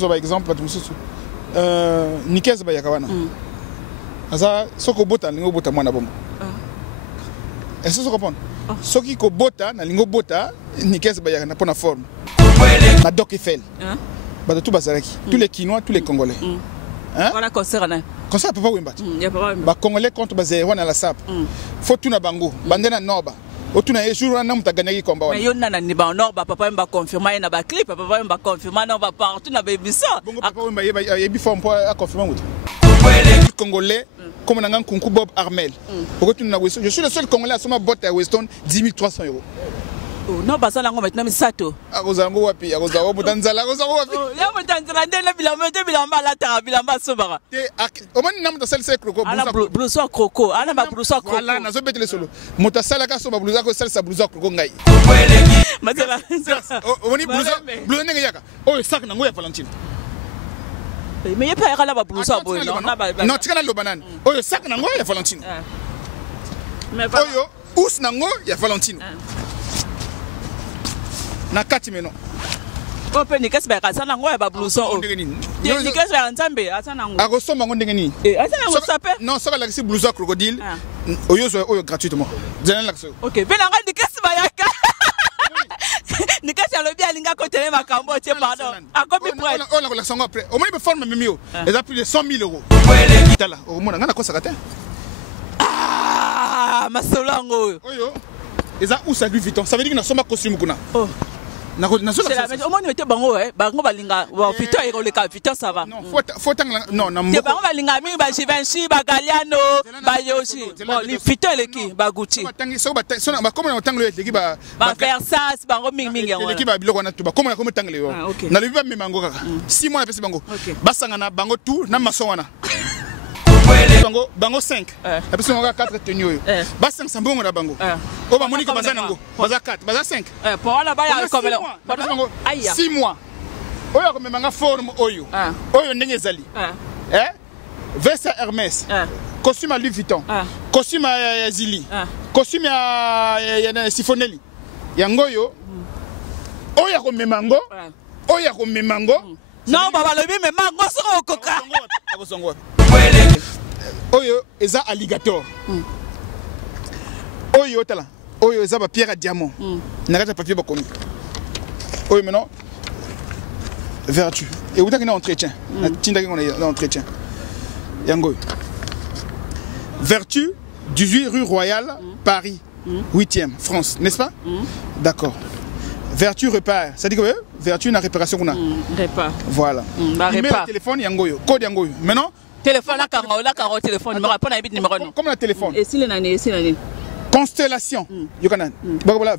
Par exemple, Nikes Bayakawana. Asa soko bota lingo bota mwana bomo. Est-ce que vous comprenez? Ce qui ko bota na lingo bota Nikes Bayakana pour la forme. La Doc Eiffel. Bah tout bazaraki. Tous les Quinois, tous les Congolais. Hein? Voilà concert là. Concert papa Wimba. Bah Congolais contre bazéro na la sap. Faut tout na bango. Bandena noba. Otuna jour na muta gagner combat. Mais yonna na ni ba noba papa Wimba confirmer na ba clip papa Wimba confirmer na ba partout na baby ça. Bongo papa Wimba yebi forme pour confirmer muta. Congolais comme on a un concours Bob Armel. Je suis le seul Congolais à son botte à Weston 10 300 €. Non, pas ça, là, maintenant, mais ça, tout. Arozango, wapi, Arozango, Mutanzala, Arozango, wapi. Là, Mutanzala, Bilamba, la Tara, Bilamba, Sobara. Au moins, nous avons celle croco. Blouson croco. Ah, non, blouson croco. Là, nous avons les solos. Motasala, Soba, blouson, celle, blouson croco, ngaï. Madela, on est blouson, blouson, yaka. Oh, sac, n'a pas Valentine. Mais il n'y a pas de blouson. Non, tu as le banane. Oh, sac, n'a pas Valentine. Oh, ous, n'a pas Valentine. Na 4 minutes. Open ni kesi ba kasana ngoya ba blouson. Ni kesi ba nzambe asana ngo. Akosomba ngo ndenge ni. Asana ngo sape. Non, ça va la blouson crocodile. Oyo gratuitement. Zena la kesi. OK, pena nga ni kesi ba yaka. Ni kesi alobi alinga ko tele makambo tie pardon. Akomi prêt. On la collection après. Au moins il me forme memio. Elle a plus de 100 000 €. Tala, au moins nga na ko sakate. Ah, masolango. Oyo. Eza où ça Louis Vuitton. Ça veut dire que na soma costume kuna. Oh. C'est la même. Au moins, nous étions bango, bango balinga. Vuitton et le cas Vuitton ça va. Non, faut non, non. Te bango balinga mi ba Givenchy, ba Galliano, ba Yoshi. Bon, les Vuitton les qui, ba Gucci. Ba comme on tangle les qui ba. Ba Versace, bango ming ming ya. Les qui ba biloko na tuba. Comme on tangle yo. Na le ba mi bango kaka. 6 mois na pesi bango. Basanga na bango tout na maso wana. Bango 5. La personne a 4 tenues. Bas 5 sambongo na bango. O ba moni ko baza nango. Baza 4, baza 5. Pour la baya comme là. 6 mois. Oyo ko memanga forme oyo. Oyo ndenge ezali. Veste Hermès. Costume à Louis Vuitton. Costume à Zili. Costume à Sifonelli. Yango yo. Oyo ko memango. Oyo ko memango. Non, baba le bi memango so koka. Akosongo. Oyo eza alligator. Oyo tala. Oyo eza ba pierre à diamant. Nakata papier bakomi. Oyo maintenant vertu. Et où t'as un entretien. Tinda qu'on a un entretien. Yango. Vertu 18 rue Royale, Paris, 8e, France, n'est-ce pas? D'accord. Vertu repart. Ça dit que vertu na réparation qu'on a. Repart. Voilà. Numéro de téléphone yango. Code yango. Maintenant téléphone la caro téléphone numéro pas na bit numéro non. Comme le téléphone. Et si l'année. Constellation. Yokana. Voilà,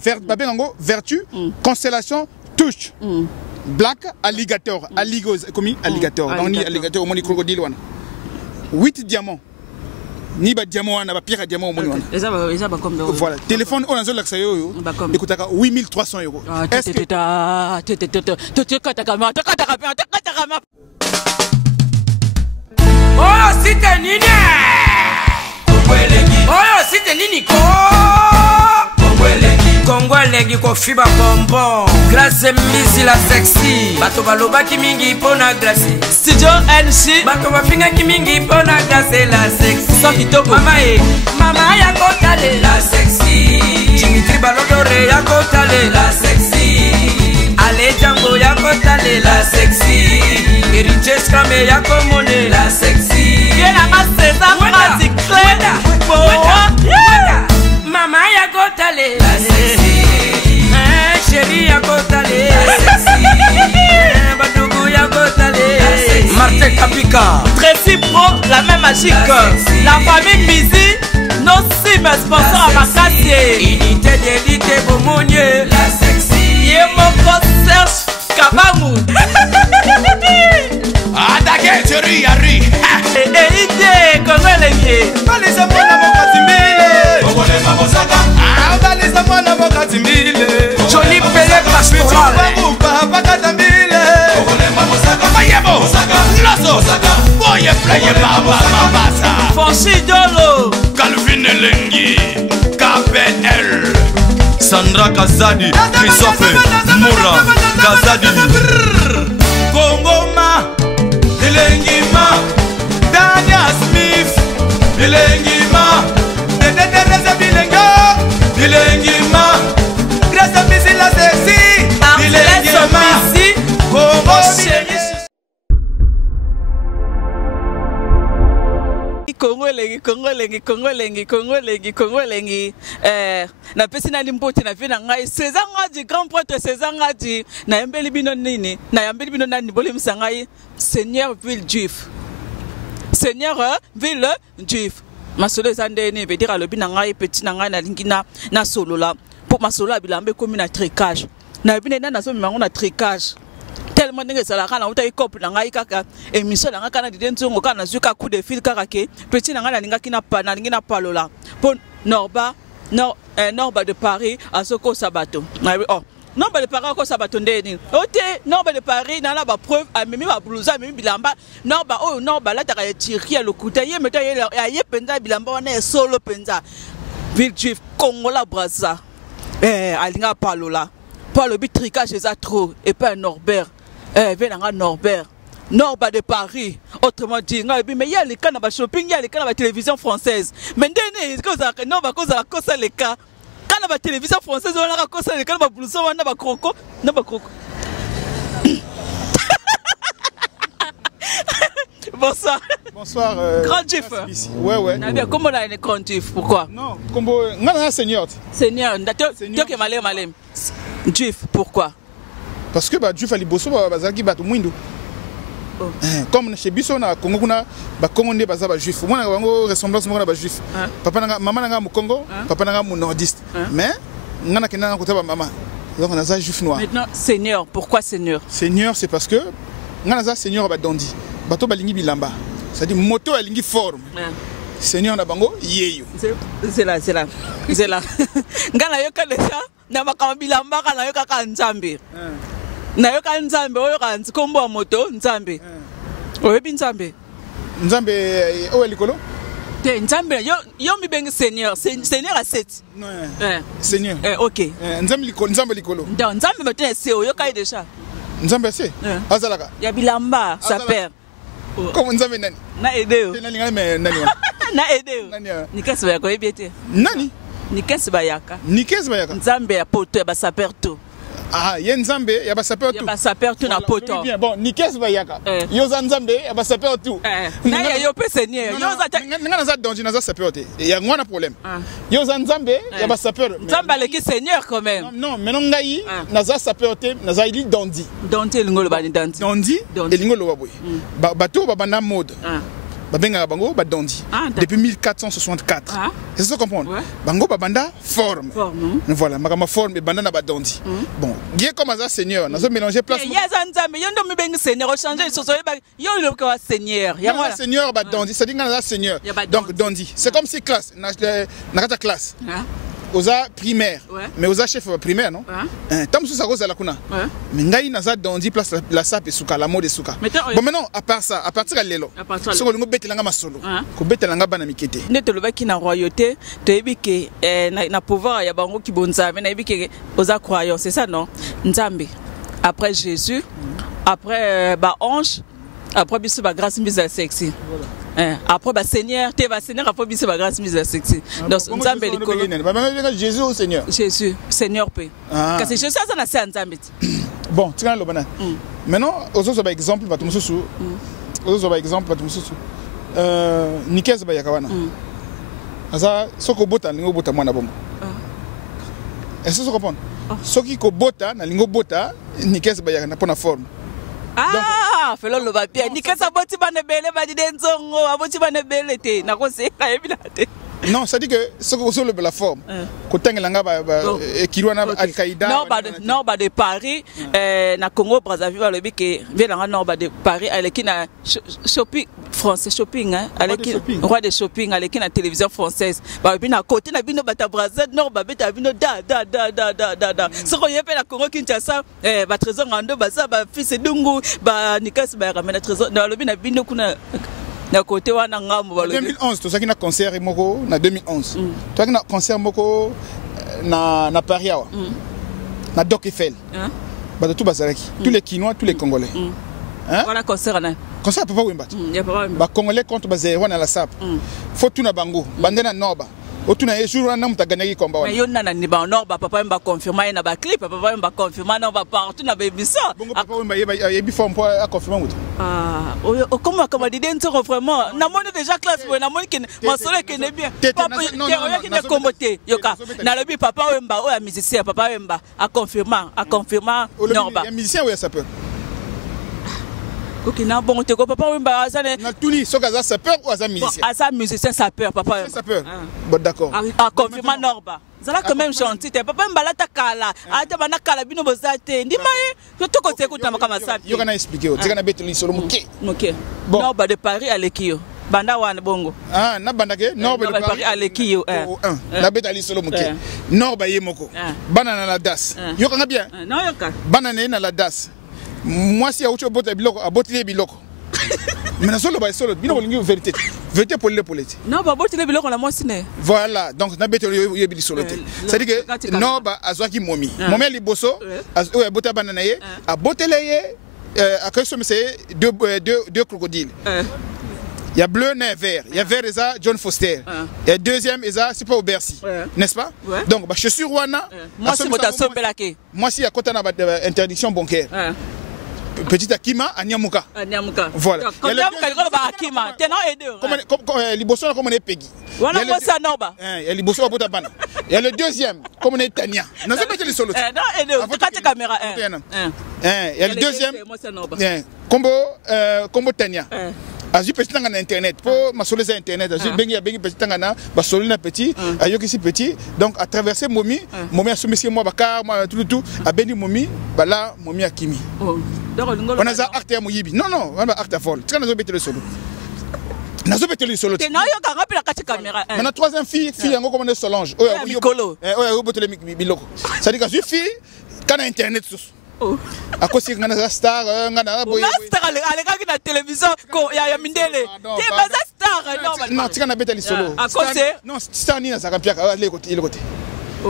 vertu, constellation, touche. Black alligator, alligator. On dit alligator au moni crocodile wana. 8 diamants. Ni ba diamant wana ba pierre à diamant au moni wana. Eza ba comme voilà, téléphone on a zolo laksa yo. Écoutaka 8300 €. Est-ce que oh, c'était Nini! Oh, c'était Nini! Congolais ko fiba bonbon. Glace misi la sexy. Bato baloba ki mingi pona glace. Studio NC. Bato bafinga ki mingi pona glace la sexy. So kitoko. Mama ya kotale la sexy. Dimitri Balodore ya kotale la sexy. Ale Django ya kotale la sexy. Eriche Scramé ya komone la sexy. Yena maseza mazi kleda. Mama ya kotale la sexy. Chérie ya kotale la sexy. Badougou ya kotale la sexy. Martin Kapika. Tracy Pro, la même magique. La famille Mizi, nos cimes sponsors à Makassie. Unité d'élite Bomonier. La sexy. Yemoko Serge Kabamu. Attaquez, chérie, Yari. Idée, comment elle est? Allez, ça va, Johnny Pelé Pastoral. Fonsi Dolo. Calvin Elengi. KPL. Sandra Kazadi. Christophe Moura. Kazadi. Congo. Congo. Na pesi na limpote na vina ngai César ngadi grand prêtre César ngadi na yambeli bino nini na yambeli bino nani bolemisa ngai Seigneur ville juif. Seigneur ville juif. Masolo ezande ni veut dire alobi na ngai petit na ngai na lingina na solo la pour masolo abilambe comme na tricage. Na bino na so mimango na tricage. Tellement ndenge sala kana uta ikope na ngai kaka émission na ngaka na didenzo kana zuka coup de fil kaka ke petit na ngai na lingaki na pa na lingina palola. Pour Norba de Paris à Soko Sabato. Oh, Norba de Paris à Soko Sabato ndeni. Ote Norba de Paris na ba preuve a mimi ba blousa mimi bilamba. Norba oh Norba la ta tiri le kuta ye meta ye penza bilamba wana solo penza. Ville juif Congo la Brazza. Alinga palola. Palo bi tricage eza trop et pas Norbert. Venanga Norbert. Norba de Paris, autrement dit, mais il y a les cas dans la shopping, il y a les cas dans la télévision française. Mais il non, va cause les cas. Quand la télévision française, on a cause les cas, on a croco, non, croco. Bonsoir. Bonsoir. Grand Chief. Ouais. Comment on a un grand Chief? Pourquoi? Non, comme on a un seigneur. Seigneur, malem. Chief, pourquoi? Parce que Chief a liboso, bazaki batu mwindo. Comme chez Bisso na Congo kuna ba Congo ne baza ba juif. Moi na bango ressemblance mo na ba juif. Papa na maman na nga mu Congo, papa na nga mu nordiste. Mais ngana kena na kotaba maman. Donc on a ça juif noir. Maintenant Seigneur, pourquoi Seigneur? Seigneur c'est parce que ngana za Seigneur ba dondi. Bato balingi bilamba. C'est-à-dire moto alingi forme. Seigneur na bango yeyo. C'est là. Ngana yoka déjà na makamba bilamba kana yoka ka nzambe. Na yoka nzambe oyo kanzi kombo wa moto nzambe. Oyebi nzambe. Nzambe oyo likolo? Te nzambe yo mi bengi Seigneur. Seigneur a 7. Non. Seigneur. OK. Nzambe likolo. Donc nzambe maintenant c'est oyo kai déjà. Nzambe c'est. Azalaka. Ya bilamba sa père. Comme nzambe nani? Na edeo. Nani ngana me nani wa? Na edeo. Ni kesi ba yako ebiete. Nani? Ni kesi ba yaka. Nzambe ya poto ya ba sa père to. Ah, il y a Nzambe, il y a saper tout. Il y a saper tout na poto. Bien, bon, ni qu'est-ce va yaka. Yo Nzambe, il y a saper tout. Na ya yo pe seigneur. Yo za ngana za donji na za saper tout. Il y a ngwana problème. Yo Nzambe, il y a saper. Nzambe le ki seigneur quand même. Non, mais non ngai na za saper tout, na za ili dondi. Dondi lingolo ba ni dondi. Dondi, et lingolo wa boy. Bato ba bana mode. Babenga bango ba dondi depuis 1464. C'est ça comprendre. Bango ba banda forme. Voilà, ma forme banda na ba dondi. Bon, gué comme ça seigneur, na zo mélanger place. Ya Nzambe, yo ndo mi bengi seigneur, changer soso yo le ko seigneur. Ya moi seigneur ba dondi, ça dit na seigneur. Donc dondi, c'est comme si classe na kata classe. Oza primaire, mais oza chef primaire non? Tam sous ça cause la kuna. Mais ngai na za dondi place la sape suka la mode suka. Bon maintenant à part ça, à partir de lelo. Ce que nous betelanga masolo. Ko betelanga bana mikete. Ne te lobaki na royauté, to ebike na pouvoir ya bango ki bonzambe na ebike oza croyant, c'est ça non? Nzambe. Après Jésus, après ba ange, après biso ba grâce mise à sexy. Après ba Seigneur, te ba Seigneur après biso ba grâce mise à sexy. Donc Nzambe likolo. Jésus ou Seigneur? Jésus, Seigneur paix. Parce que Jésus ça na c'est Nzambe. Bon, tu as le banane. Maintenant, aux autres exemple ba tumususu. Aux autres exemple ba tumususu. Nikez ba yakawana. Asa soko bota lingo bota mwana bongo. Est-ce que tu comprends? Soki ko bota na lingo bota nikez ba yakana pona forme. Ah, felo lo ba bien. Nikeza boti bana bele ba di denzongo, aboti bana bele te. Na ko se ka ebila te. Non, ça dit que ce que sur la forme. Côté Ngelanga Kirwana Al-Qaïda. Norba de Paris, na Congo Brazzaville le bi que vient Norba de Paris avec na shopping français shopping avec roi de shopping avec na télévision française. Ba bi na côté na bino bata Brazzaville Norba beta bino da. Ce qu'on y appelle la Congo Kinshasa ba trésor ngando ba ça ba fils dungu ba nikas ba ramena trésor na le bi na bino kuna. Na côté wana ngambo balo 2011 to saki na concert moko na 2011 to saki na concert moko na Paris awa na Doc Eiffel ba tout bazalaki tous les Kinois tous les Congolais voilà concert papa Wemba ba Congolais contre ba zéro na la sap faut tout na bango bandena Norba Otuna e jour na muta gagner combat. Mais yo nana ni ba Nord ba papa mba confirmer na ba clip papa mba confirmer na ba partout na ba bisa. Bongo papa mba yebi forme pour confirmer muta. Ah, comment dit Denzo vraiment. Na moni déjà classe na moni que masolo que ne bien. Papa yo qui ne comboté yoka. Na lobi papa mba o ya musicien papa mba a confirmer Norba. Il y a musicien ou il y a sapeur? Ok, na bon te ko papa mba azane. Na tuni so kaza sapeur ou aza musicien? Asa musicien sapeur papa mba. Sapeur. Bon d'accord. A confirmer Norba. Zala quand même chanter papa mba la takala. Ata bana kala bino bozate. Ndima yo to ko te kuta kama sapi. Yo kana expliquer o. Tika na beteli solo muke. OK. Norba de Paris à l'Ekio. Banda wana bongo. Ah, na banda ke Norba de Paris à l'Ekio. Na beteli solo muke. Norba yemoko. Bana na la das. Yo kana bien? Non yoka. Bana na la das. Moi si a autre bote biloko, a bote biloko. Mais na solo ba solo, bino lingi vérité. Vérité pour le politique. Non, ba bote biloko la moi sine. Voilà, donc na beteli yo bi solo te. C'est-à-dire que Norba azwaki momi. Momi liboso, o bote banana ye, a bote ye à que c'est deux crocodiles. Il y a bleu, et vert. Il y a vert, et ça, John Foster. Il y a deuxième, et ça, c'est pas au Bercy. N'est-ce pas? Donc, je suis Rwanda. Moi, c'est mon tasso pelake. Moi, si à côté de interdiction bancaire. Petit Akima, à Nyamuka. Voilà. Quand il y a Akima, tu as aidé. Comme Liboso, comme on est Peggy. Voilà, moi, c'est Norba. Il y a Liboso à Botabana. Il y a le deuxième, comme on est Tania. Non, c'est pas les solos. Non, aidé. Tu caméra. Il y a le deuxième, combo Tania. Azu petit tanga na internet pour ma soleza internet azu bengi petit tanga na ba solina petit ayoki si petit donc à traverser momi a soumis moi bakar moi tout a beni momi bala momi akimi on a za acte ya moyibi non on a acte folle tu kana zo betele solo nazo betele solo te na yo ka rapela kati caméra maintenant troisième fille yango comme on est Solange oyo betele biloko ça dit que je fille kana internet à cause que ngana star ngana boye star ale na télévision ko ya mindele te baza star non tika na betali solo à cause non star ni na sakampiaka le côté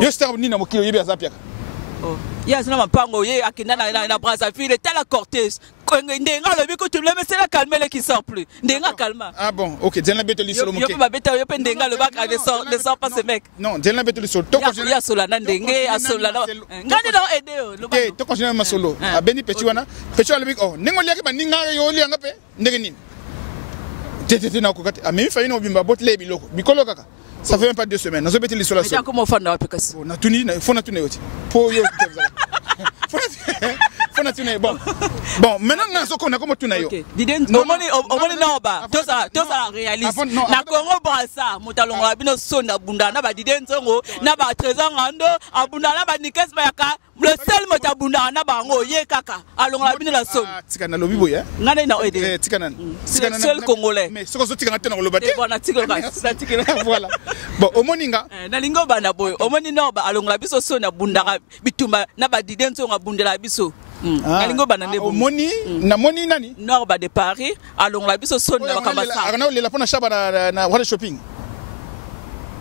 yo star ni na mokilo yebi azapiaka ya sina mapango ye akina na Brazzaville telle cortège ndenga le biko tu le mais c'est la calmer qui sort plus ndenga calma ah bon OK Djena beteli solo moké yo ba beteli yo pe ndenga le bac ne sort pas ce mec non Djena beteli solo to continue ya sola na ndenge ya sola ngani do aider to continue ma solo a beni petit wana le biko oh nengo liaki ba ninga yo lianga pe ndenge nini tete na ko kati a même faino bimba botle biloko bikolo kaka ça fait même pas 2 semaines nazo beteli solo mais comment faire na application na tuni na fona tuni yoti po yo fona tuni bon maintenant nazo kona comme tuna yo diden omoni Norba to ça réaliste na Congo Brazza mutalonga bino sonda bunda na ba diden zongo na ba trésor ngando abunda na ba nikes ba yaka le seul mot abunda na ba ngo ye kaka alonga bino la son tika na lobi boya ngane na ede tika na seul congolais mais soko zo tika na tena lobate bona tika voilà bon omoninga na lingo bana boy omoni Norba alonga biso sonda bunda bitumba na ba diden zongo bundela biso nalingo bana ndebo moni na moni nani Norba de Paris alonga biso sonda bakamba sa akana le la pona shaba na wale shopping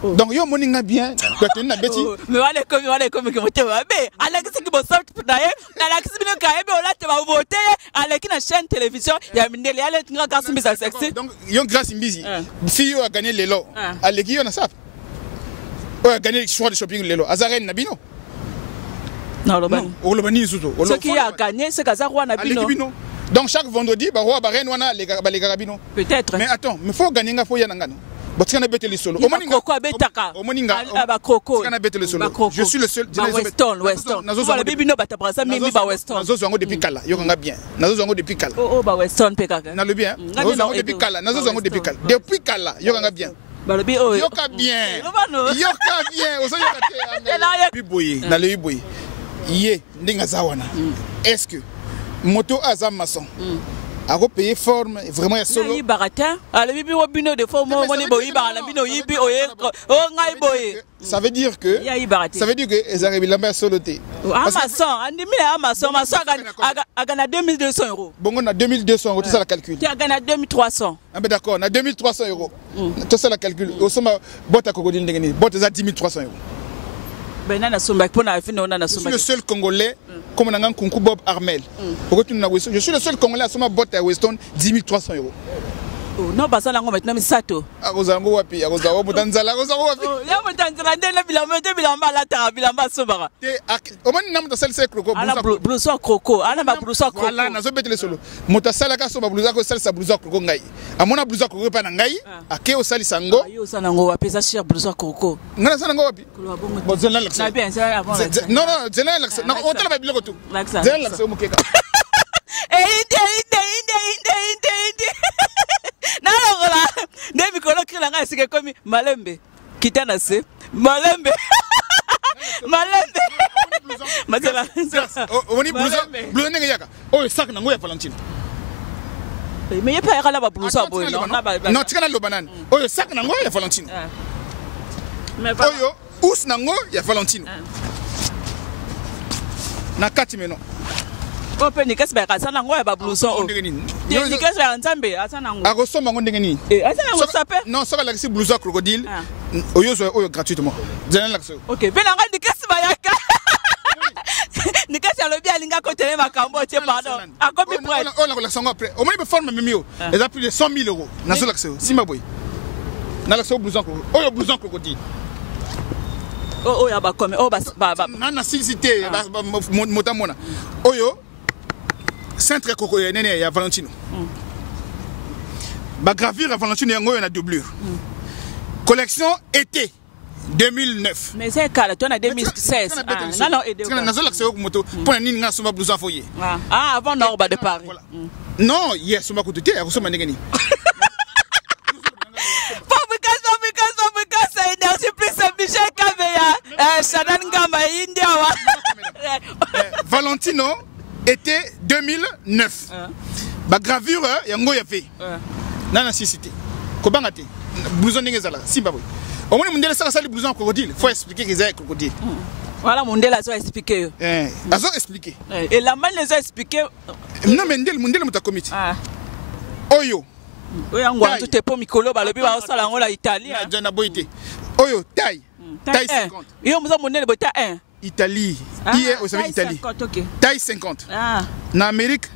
donc yo moni nga bien to na beti mais wale comme que moté ba be alexi ki bo sort na ye alexi bino ka ebe ola te ba voter alexi na chaîne télévision ya mindele ale nga grâce mbisa sexy donc yo grâce mbizi fille a gagné lelo alexi yo na sap a gagné le choix de shopping lelo azaren na bino non le bani zuto ce qui a gagné c'est Kazarwa na bino donc chaque vendredi ba roi ba reine wana les garabino peut-être mais attends mais faut gagner nga faut yana ngano botikana beteli solo omoninga ko betaka omoninga ba kroko tikana beteli solo je suis le seul Weston nazo bibino batabrasa mimi ba Weston nazo zango depuis kala yo kanga bien nazo zango depuis kala ba Weston pekaka na le bien nazo zango depuis kala nazo zango depuis kala yo kanga bien balobi oyo yoka bien oso yoka te biboye na le biboye ye ndinga zawana est-ce que moto azam maçon a repayé forme vraiment ya solo yi baratin ale bibi wobino de forme moni boyi ba la bino yibi oye o ngai boye ça veut dire que ezare bilamba solo te maçon andi mi maçon agana 2200 euros bongo na 2200 euros tout ça la calcul tu agana 2300 ah ben d'accord na 2300 euros tout ça la calcul osoma bota kokodil ndengeni bota za 10300 euros benana somba pona fino na somba je suis le seul congolais comme on a un concours Bob Armel je suis le seul congolais à soma bota Weston 10300 euros Non, pas ça, là, on va maintenant, mais ça, tout. Akozango wapi, akozango mutanzala, akozango wapi. Ya mutanzala, ndele bilamba la tara, bilamba sobara. Omani na mutasala se kroko, blouson kroko, ana ba blouson kroko. Voilà, nazo betele solo. Mutasala ka soba blouson ko salisa blouson kroko ngai. Amona blouson kroko pa na ngai, ake o salisa ngo. Yo sana ngo wapi sa cher blouson kroko. Ngana sana ngo wapi? Bon, zela lakse. Na bien, ça avant. Non, non, zela lakse. Na hôtel ba biloko tout. Zela lakse o mukeka. Inde. Nalogola nde mikolo kila nga sike komi malembe kitana se malembe mazela oni blouson nenge yaka oyo sac nango ya Valentine mais yepa yaka la ba blouson boy non tikana lo banane oyo sac nango ya Valentine oyo ous nango ya Valentine na kati meno ope ni kesi ba kasana ngo ya ba blouson o ni kesi ba nzambe asana ngo akosomba ngo ndenge nini asana ngo sape non soka lakisi blouson crocodile oyo gratuitement zena lakisi OK bena nga ni kesi ba yaka ni kesi alobi alinga ko tele makambo tie pardon akobi prêt on la collection après au moins be forme memio et a plus de 100 000 euros na so lakisi simba boy na lakisi blouson crocodile ya ba comme ba na cité motamona oyo centre koko nene ya Valentino ba gravure ya Valentino yango na doublure collection été 2009 mais c'est calme toi na 2016 non na zo l'accès au moto pour nini nga soma blouson foyer avant non ba de Paris non yes soma ko tuté ya soma ndengeni Valentino était 2009. Ba gravure yango ya fait. Na cité. Ko bangate. Blouson ngezala simba boy. Au moins mundele ça sali blouson crocodile. Faut expliquer qu'ils aient crocodile. Voilà mundele ça expliquer. Azo expliquer. Et la man les a expliqué. Non mais mundele mutakomiti. Oyo. Oyo ngwa tout est pour mikolo ba lobi ba osala ngo la Italie. Jana boité. Oyo taille. Taille 50. Yo muza mundele bota 1. Italie. Hier, vous savez, Italie. 50, okay. Taille 50. En Amérique,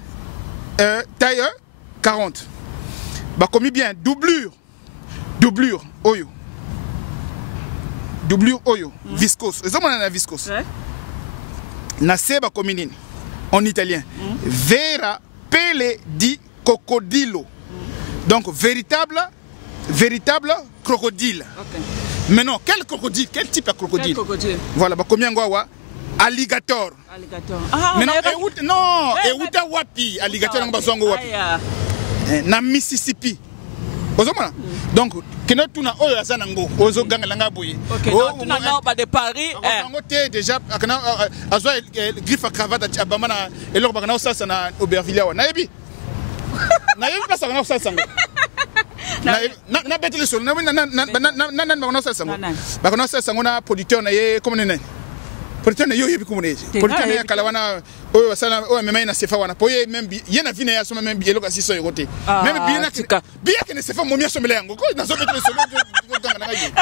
taille 40. Bah, comme bien, doublure, oyo. Doublure, oyo. Viscose. Vous savez, on a viscose. Naseba cominine, en italien. Vera pelle di crocodilo. Donc, véritable crocodile. Okay. Mais non, quel crocodile? Quel type de crocodile? Voilà, bah combien quoi? Alligator. Mais non, et wapi? Alligator n'ont pas besoin de wapi. Na Mississippi. Donc, kena tuna oyo azanango, ozo ganga langa boye. OK, tuna na ba de Paris. On était déjà kana azo griffe à cravate abamana et leur bagana ça na Aubervilliers wa. Na yebi pas ça na ça sango. Na betele solo na bakona sa sango bakona sa sango na producteur na ye comme nene producteur na yo yebi comme nene producteur na kala wana oyo sala oyo mema na sefa wana po ye même ye na vina ya so même bielo ka 600 euros te même bien na bien que ne sefa momia so mele yango ko na so betele solo ganga na ngai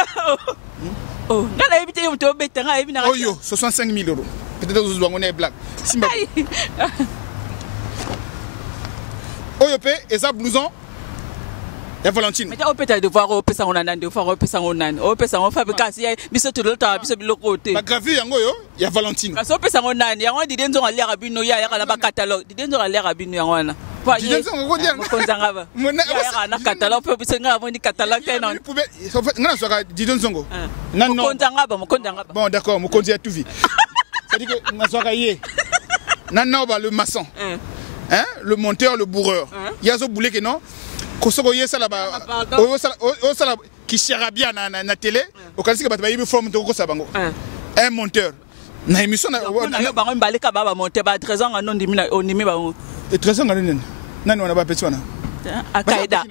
ngala yebi te yo to beta nga yebi na oyo 65 000 euros peut-être vous bango na black simba oyo pe eza blouson ya Valentine. Mais on peut te devoir au pesa on anande, au pesa on nan, au pesa on fabrication biso to lota biso biloko te. Ba gravure yango yo ya Valentine. Parce que pesa on nan, yango didenzo a l'air abino ya na ba catalogue, didenzo a l'air abino yango wana. Didenzo ngo dia. Ko nzanga ba. Ya na catalogue pe biso nga avoni catalogue te non. Ngana soka didenzo ngo. Non non. Ko nzanga ba. Bon d'accord, mo konzi a tout vie. Ça dit que na soka ye. Nana ba le maçon. Hein, le monteur, le bourreur. Yazo boulé que non. Kosoko yesa la ba o sala qui sera bien na télé au cas que ba yibi forme to ko sabango un monteur na émission na ba ngomba ka ba monter ba 13 ans non ndimi na onimi ba et 13 ans nani nani wana ba petwana akaida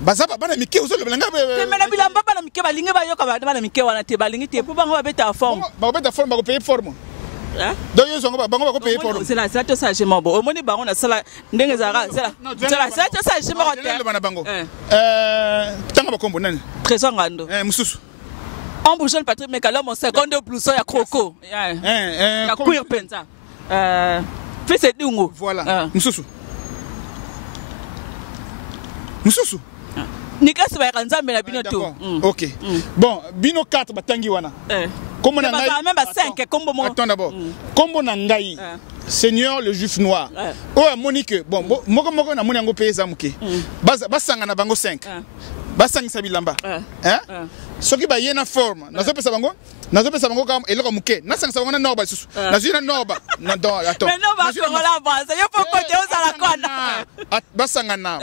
bazaba bana mike ozo le belanga te mena bilamba bana mike balinge ba yoka bana mike wana te balingi te po bango ba beta forme ba ko payer forme donc yo zongo bango ba ko payer forme c'est la ça to ça je m'en bon omoni bango na sala ndenge zara c'est la ça to ça je m'en te bana bango tanga ba kombo nani trésor ngando mususu on bouge le Patrick Mekala mon seconde blouson ya croco ya cuir penza fais c'est dingo voilà mususu Mususu. Nikasi ba kanzambe na bino to. OK. Bon, bino 4 batangi wana. Comme on a même 5 combo mo. Attends d'abord. Combo na ngai. Seigneur le juif noir. Oh Monique, bon, moko na moni yango pesa muke. Basanga na bango 5. Basangisa bilamba. Hein? Soki ba yena forme, nazo pesa bango comme eloko muke. Nasangisa bango na norba susu. Nazo na norba. Non, attends. Mais non ba ko la base. Yo faut côté osala kona.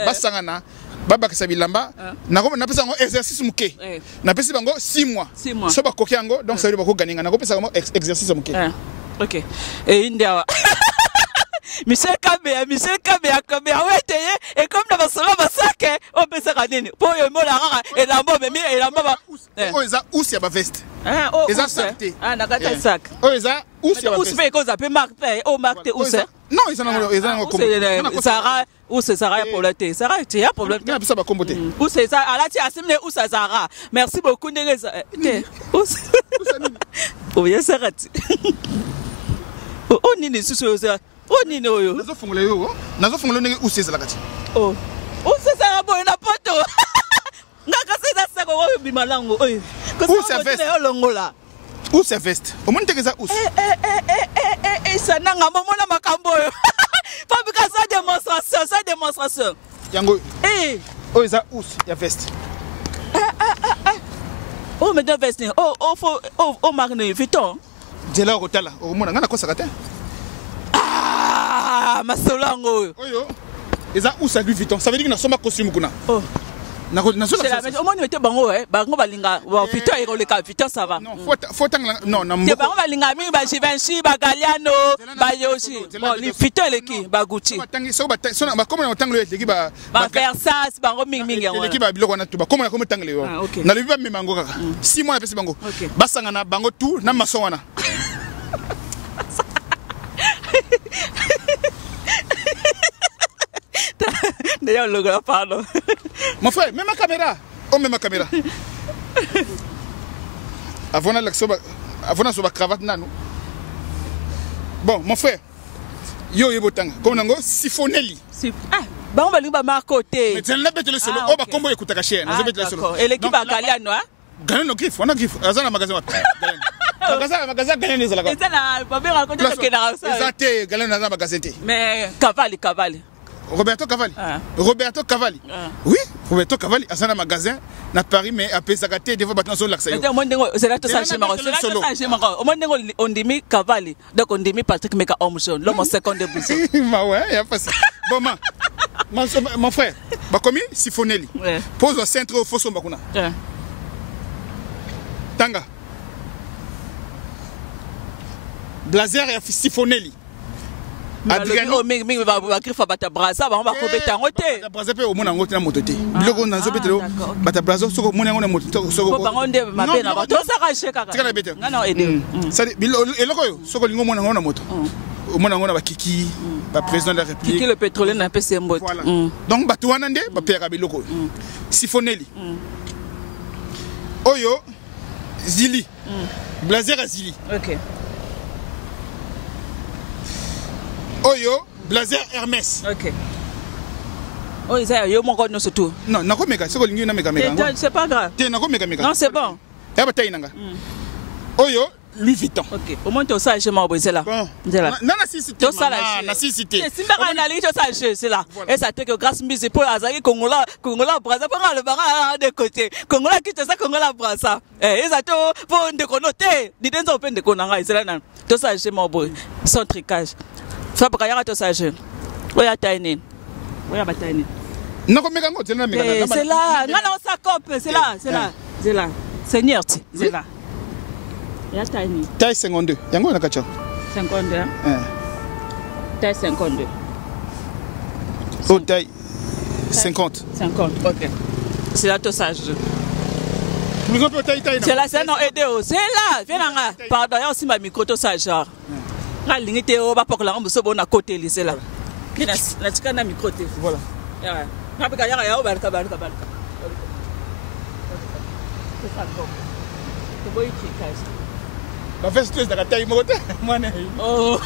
Basangana. Babakisa bilamba. Na pesa bango exercice muke. Na pesa bango 6 mois. So ba koki yango, donc ça veut dire ba ko ganinga. Na ko pesa bango exercice muke. OK. Et India. Michel Kabea, Kabea, ouais, et comme dans le salon, on peut se ramener. Pour le mot, et la bombe, et la bombe. Oh, ils ont où c'est ma veste. Ils ont sac. Ah, n'a sac. Oh, ils ont où c'est ma veste. Où c'est qu'on appelle marqué, oh, marqué, où c'est. Non, ils ont Sarah, où c'est Sarah pour le thé. Sarah, tu as problème. Ça va comboter. Où c'est ça? Alors, tu as assimilé où c'est Sarah. Merci beaucoup, Néléza. Où c'est? Oh, yes, Sarah. Oh, Nini, c'est ça. Oh nini oyo nazo fungula ndenge usezala kati oh usezala boy na poto ngaka seza sako oyo bimalango oyo où c'est veste olongola où c'est veste omoni tekeza us sana nga momona makambo oyo fabrication démonstration yango oh eza us ya veste oh mais de veste oh Magne Vuitton dela rotala omona ngana kosaka te masolango oyo eza usa Louis Vuitton ça veut dire que na soma costume kuna na c'est la même omoni mete bango bango balinga wa Vuitton et le Vuitton ça va non faut tanga non na mboko bango balinga mingi ba Givenchy ba Galliano ba Yoshi bon li Vuitton leki ba Gucci batangi so ba comme na tanga leki ba Versace bango mingi yango leki ba biloko na tuba comme na tanga le na lebi ba memango kaka 6 mois na pesi bango basanga na bango tout na maso wana d'ailleurs le gars pardon mon frère même ma caméra avant la soba cravate nanu bon mon frère yo yebotanga comme nango sifoneli ba on va lui ba marcoté mais c'est la bête le solo o ba kombo ekutaka cher na bête le solo et l'équipe a Galliano Galliano griffe on a griffe azana magasin magasin Galliano ezala ka ezala ba be raconter que na ça ezate Galliano na magasin te mais Cavalli Roberto Cavalli. Oui, Roberto Cavalli a un magasin à Paris, mais à Pesacate, des fois, sur l'accès. C'est là tout ça, c'est marrant. Au moins, on dit Cavalli, donc on dit Patrick Meka Omson, l'homme en seconde de bouson. Ouais, il y a pas ça. Bon, mon frère, Bakomi, Sifonelli. Pose au centre au Fosso Bakuna. Tanga. Blazer et Sifonelli. Adriano mingi ba grifa bata brasa ba ko beta ngote brasa pe o mona ngote na moto te biloko na zo betelo bata brasa soko mona ngona moto soko ba ngonde mabe na bato saka sheka tika na beta ngana ede ça eloko yo soko lingo mona ngona moto o mona ngona ba kiki ba président de la république kiki le pétrole na pese mbot donc bato wana nde ba pera biloko Sifonelli oyo Zili Blazer à Zili OK Oyo, Blazer Hermès. OK. Oh, ils ont mon code surtout. Non, nako meka, c'est ko lingi na meka. C'est pas grave. Nako meka. Non, c'est bon. Ya bataille nanga. Oyo, Louis Vuitton. OK. Au moins tu ça chez moi c'est là. Bon. Là. Non, na cité. Na cité. C'est pas na li ça c'est là. Et ça te que grâce musique pour Azaki Congola brasa pour le bara de côté. Congola qui ça Congola brasa. Et ça to pour de connoter. Dis donc open de konanga c'est là. Tout ça chez moi sans tricage. Fabrica ya to sage. Oya taine. Oya bataine. Nako meka ngo tena meka. C'est là, ngana on s'accopie, c'est là. Seigneur, c'est là. Ya taine. Taille 52. Yango na kacha. 52. Taille 52. Oh taille 50. 50. OK. C'est là to sage. C'est là, c'est non aider. C'est là, viens là. Pardon, il y a aussi ma micro to sage. La ligne était au bas pour la rampe, on a côté lycée là. La ticana micro. Voilà. Ma veste tu es dans la taille moto. Moi Oh.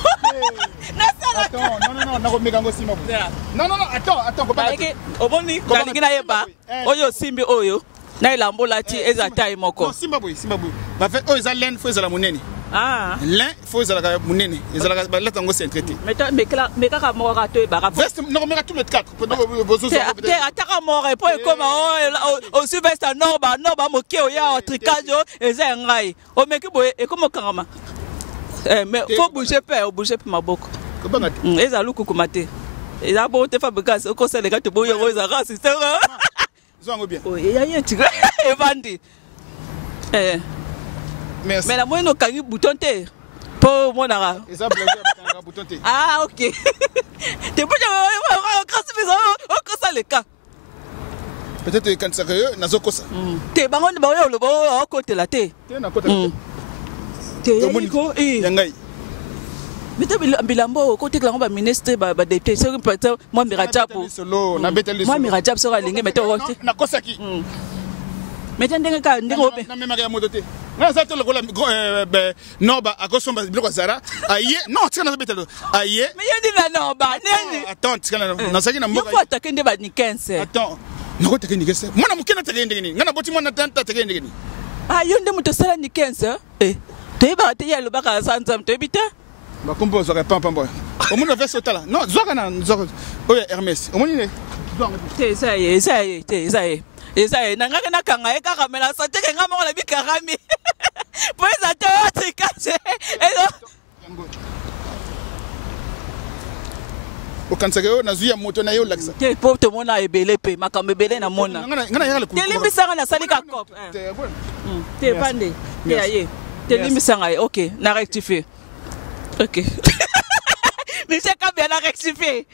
Non, non, attends, faut pas. Oboni nalingi na yeba. Oyo simbi oyo. Na ilambola ti eza taille moko. Non, Simba boy. Ma veste oyo eza laine, faut eza la monene. Ah. Laine, faut eza la monene. Eza la là tango c'est traité. Mais kaka moko to ba veste non mais tous les quatre. Te ataka moko po ekoma o Sylvester Norba moke oya tricage eza ngai. O meki boye ekoma kangama. Mais faut bouger pas maboko. Eza lukuku mate. Eza bo te fabrikas o conseil les gars te boye eza assistant. Zongo bien. Oh, il y a un tigre evandi. Merci. Mais la moyenne au kangi bouton te. Pour mon ara. Eza blague avec bouton te. Ah OK. T'es pas grâce au ça les cas. Peut-être quand ça que nazo ça. Te bangon ba yo lo ba côté la te. Te na côté. Te ko yangai. Mais bilambo côté la ba ministre ba député c'est peut-être moi Mirajabo. Moi Mirajabo sera lingue mais te na kosa ki. Mais ndenge ka ndingo be. Na mema ya modote. Na ça to le Norba akosomba biloko zara. Aye, non, tika na betelo. Aye. Mais yandi na Norba, nani? Attends, tika na saki na mboka. Il faut attaquer ndeba ni 15. Attends. Nako take ni 15. Mwana mukena take ndenge ni. Ngana boti mwana tanta take ndenge ni. Ah, yonde muto sala ni 15. Te ba te yalo baka sanzam te bita. Ba kombo zo repa pambo. O muna veste otala. Non, zoka na zoka. Oya Hermès. O muni ne. Te ça y est. Et ça est, nanga na kanga e kaka mela sa te nga mo la bi karami. Pour ça te autre caché. Et o kansaka na zuya moto na yo laksa. Te po te mona ebele pe makambe bele na mona. Ngana yala ku. Te limbisanga na salika cop. Te pande. Te aye. Te limbisanga OK, na rectifier. OK. Mais c'est quand bien na rectifier.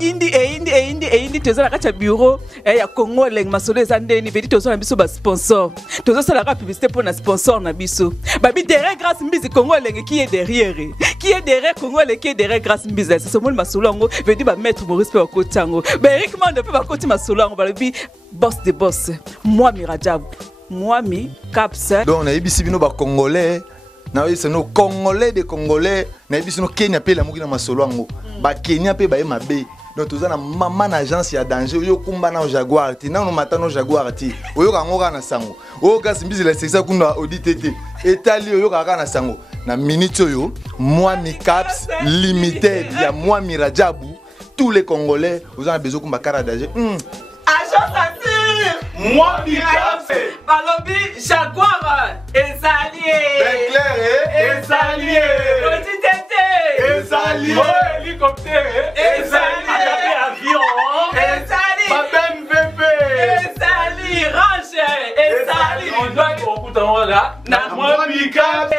indi tozala kati ya bureau ya Congo leng masolo eza ndeni vedi tozala biso ba sponsor tozosala ka publicité pour na sponsor na biso babi derrière grâce mbizi Congo leng qui est derrière Congo leng qui est derrière grâce mbizi c'est somol masolo ngo vedi ba maître Maurice pe bakotango ba Eric Mande pe bakoti masolo ngo balobi boss de boss moi Mirajabo moi mi Caps donc na yebisi bino ba congolais na yebisi no congolais de congolais na yebisi no Kenya pe la mokina masolo ngo ba Kenya pe ba ye mabe. Donc tout ça na maman agence ya danger yo kumba na Jaguar ti na no matano Jaguar ti oyo kangoka na sango oyo kasi mbizi la sexa kuna auditete etali oyo kaka na sango na minute oyo moi mi Caps limited ya moi Mirajabo tous les congolais vous avez besoin kumba kara danger agence assure moi mi Caps balobi Jaguar ezalié Beclair auditete ezalié hélicoptère ezalié avion ezali Babem VP ezali range ezali on doit okuta là na moi mi Caps.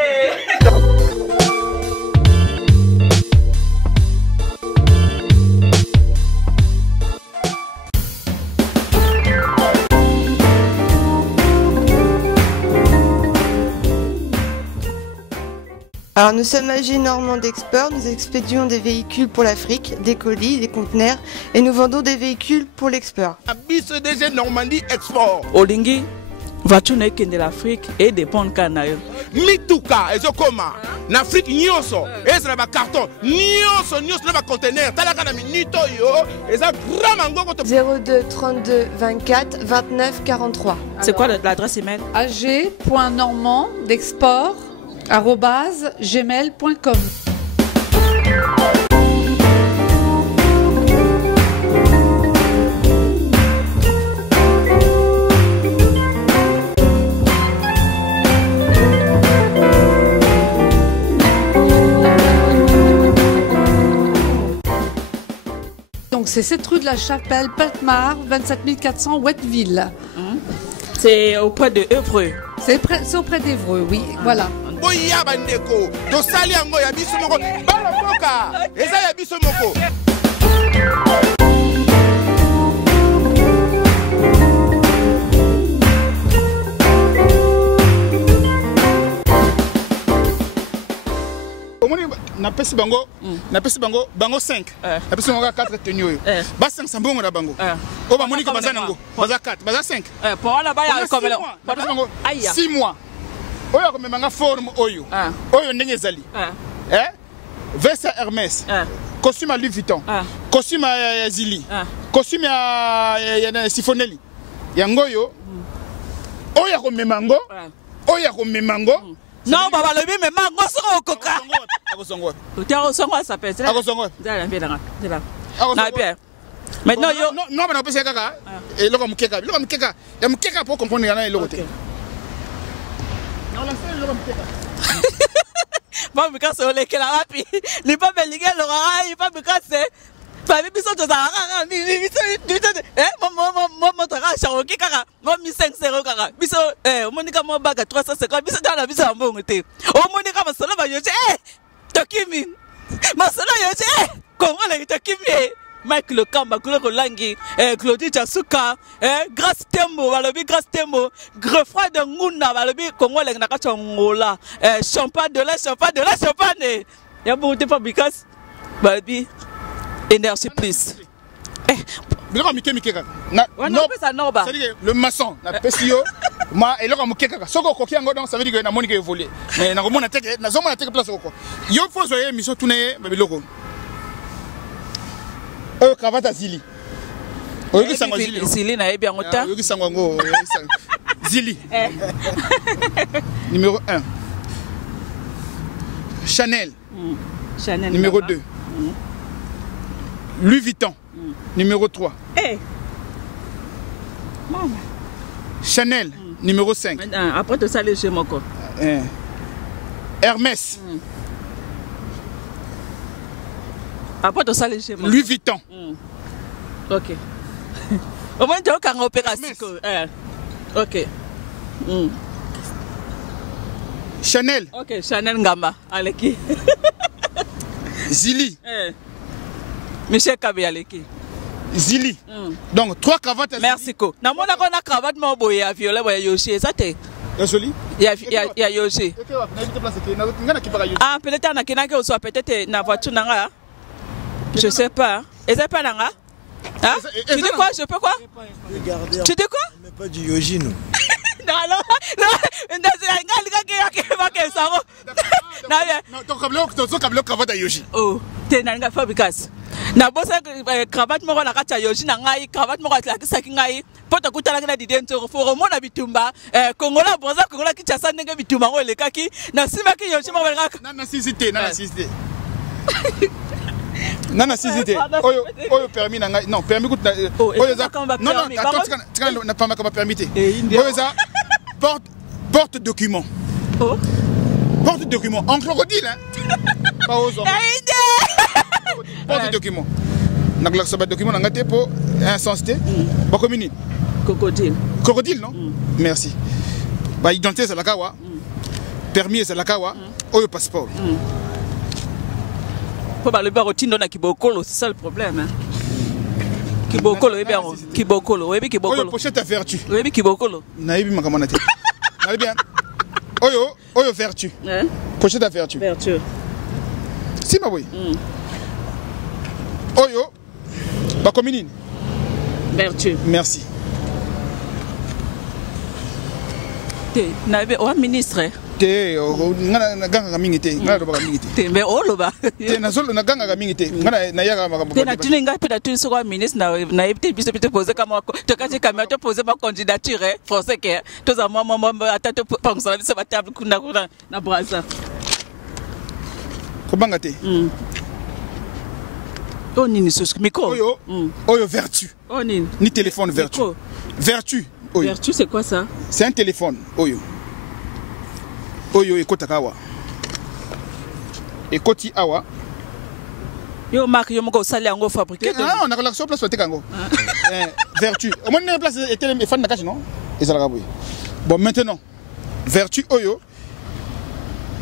Alors nous sommes AG Normand Export, nous expédions des véhicules pour l'Afrique, des colis, des conteneurs et nous vendons des véhicules pour l'export. Abyss DG Normandie Export. Olingi voiture na ekende l'Afrique et dépend kana yo. Mituka ezokoma na Afrique nyonso ezala ba carton nyonso na ba conteneur talaka na minute yo eza vraiment ngoko 02 32 24 29 43. C'est quoi l'adresse email? ag.normandexport@gmail.com. Donc c'est cette rue de la Chapelle, Peltmar, 27 400 Ouetteville. C'est auprès de Évreux. C'est auprès d'Évreux, oui, voilà. Oya bandeko tosali yango ya biso moko bala boka eza ya biso moko. napesi bango 5 napesi bango 4 tenue oyo ba 500 mbongo na bango o ba monika baza nango baza 4 baza 5 pour wana ba ya komela napesi bango 6 mois oyo akomemanga forme oyo oyo ndenge ezali veste ya Hermès costume à Louis Vuitton costume ya Zili costume ya Sifonelli yango oyo oyo akomemango oyo akomemango non baba lobi mais mango soko koka akosongo utero songo ça pèse akosongo ndala mbela ndala na bien maintenant yo non bana pesa kaka eloko mukeka ya mukeka pour comprendre yana eloko te non la seule eloko mukeka ba mikase olekela wapi ni pa belinge lo ai pa mikase pa biso to za biso mo to ka sharoki kaka mo mi 500 kaka biso monika mo baga 350 biso dala biso mbongo te o monika masolo ba yoje tokimi masolo yoje kongole tokimi Mike Lokamba Kuloko Langi Claudie Chasuka Grace Tembo balobi Grace Tembo Grefroid de Nguna balobi Congolais na kachongola champagne de la champagne ya beaucoup pas because balobi énergie plus biloko mike kaka non pesa noba c'est dire le maçon na pesio ma eloko mike kaka soko koki yango donc ça veut dire que na monique évoluer mais na komona teke na zomona teke place ko yo faut zoyer mission tourner biloko oyo cravate Zili oyo sango Zili na yebi ngota oyo sango ngo Zili numéro 1 Chanel numéro 2 Louis Vuitton numéro 3 Maman Chanel numéro 5 après tout ça les chez moko Hermès après tout ça les chez moko Louis Vuitton OK au moins tu as une opération OK Chanel OK Chanel ngamba aleki Zili Michel Kabe aleki Zili donc 3 cravates merci ko na mona ko na cravate mo boye ya violet boye yoshi ça te Joli ya yoshi ah peut-être na kinaka soit peut-être na voiture nanga je sais pas et c'est pas nanga hein tu dis quoi je peux quoi tu dis quoi mais pas du yoshi nous non cravate Yoshi oh te nanga fabrikas na bosa cravate moko na kati ya yoshi na ngai cravate moko atlakisaki ngai po tokutanaki na didie ntoko fo komona bitumba kongola boza kongola kichasa ndenge bitumba ngo elekaki na simaki yoshi moko balingaka nana sisite nana sisite oyo permis na ngai non permis kuta oyo za non attends na pas ma permis te oyo za porte document porte document en crocodile hein pas aux hommes porte document na la soba document na ngate po insensité ba commune crocodile non merci ba identité c'est la kawa permis c'est la kawa oyo passeport faut ba le ba rotindo na kibokolo c'est ça le problème hein kibokolo ebi yango kibokolo ebi kibokolo oyo pochette à vertu ebi kibokolo na ebi makamana te na bien oyo vertu pochette à vertu si ma boy oyo ba commune vertu merci te na ebi o ministre te ngana ganga mingi te ngana do ba mingi te me oloba te na zolo na ganga mingi te ngana na yaga makambo te na tuni nga pe da tuni soko ministre na ebite biso pete poser kama to kati kamera to poser ma candidature français que to za mama ata to pensala biso ba table kuna na Brazza ko banga te oh nini sus micro oyo vertu oh nini ni téléphone vertu vertu oyo vertu c'est quoi ça c'est un téléphone oyo ekotaka awa ekoti awa yo marque yo moko sali yango fabriqué non na collection place oteka yango vertu au moins une place était fan na kachi non ezalaka boye bon maintenant vertu oyo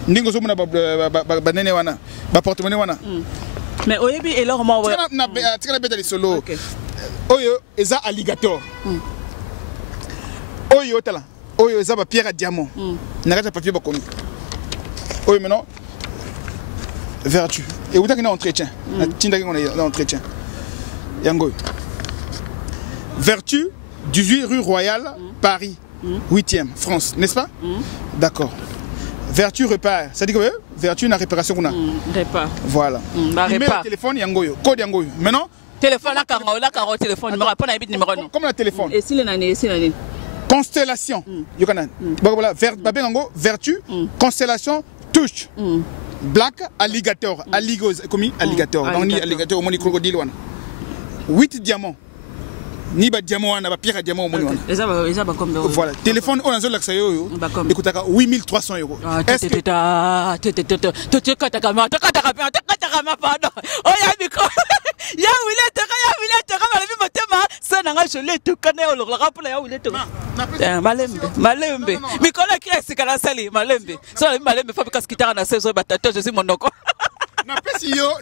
ndingo zo mona ba nene wana ba porte-monnaie wana mais oyebi eloko mo na tika na beta les solo oyo eza alligator oyo tala oyo eza ba pierre à diamant na kati ya papier bakomi oyo maintenant Vertu. Et où est-ce qu'on a entretien? Entretien. Yango. Vertu, 18 rue Royale, Paris, 8e, France, n'est-ce pas? D'accord. Vertu repère. Ça dit que Vertu n'a réparation qu'on a. Repère. Voilà. Numéro de téléphone, Yango. Code Yango. Maintenant. Téléphone, là, quand téléphone, numéro, pas un numéro. Comme le téléphone. Et si l'année, Constellation. Vertu, constellation, touche. Black, alligator. Comme alligator. Donc, ni alligator, on dit crocodile. 8 diamants. Ni ba diamant, na ba pierre diamant au monde. Voilà. Téléphone, on a zone l'accès. Écoute, 8300 €. Est-ce que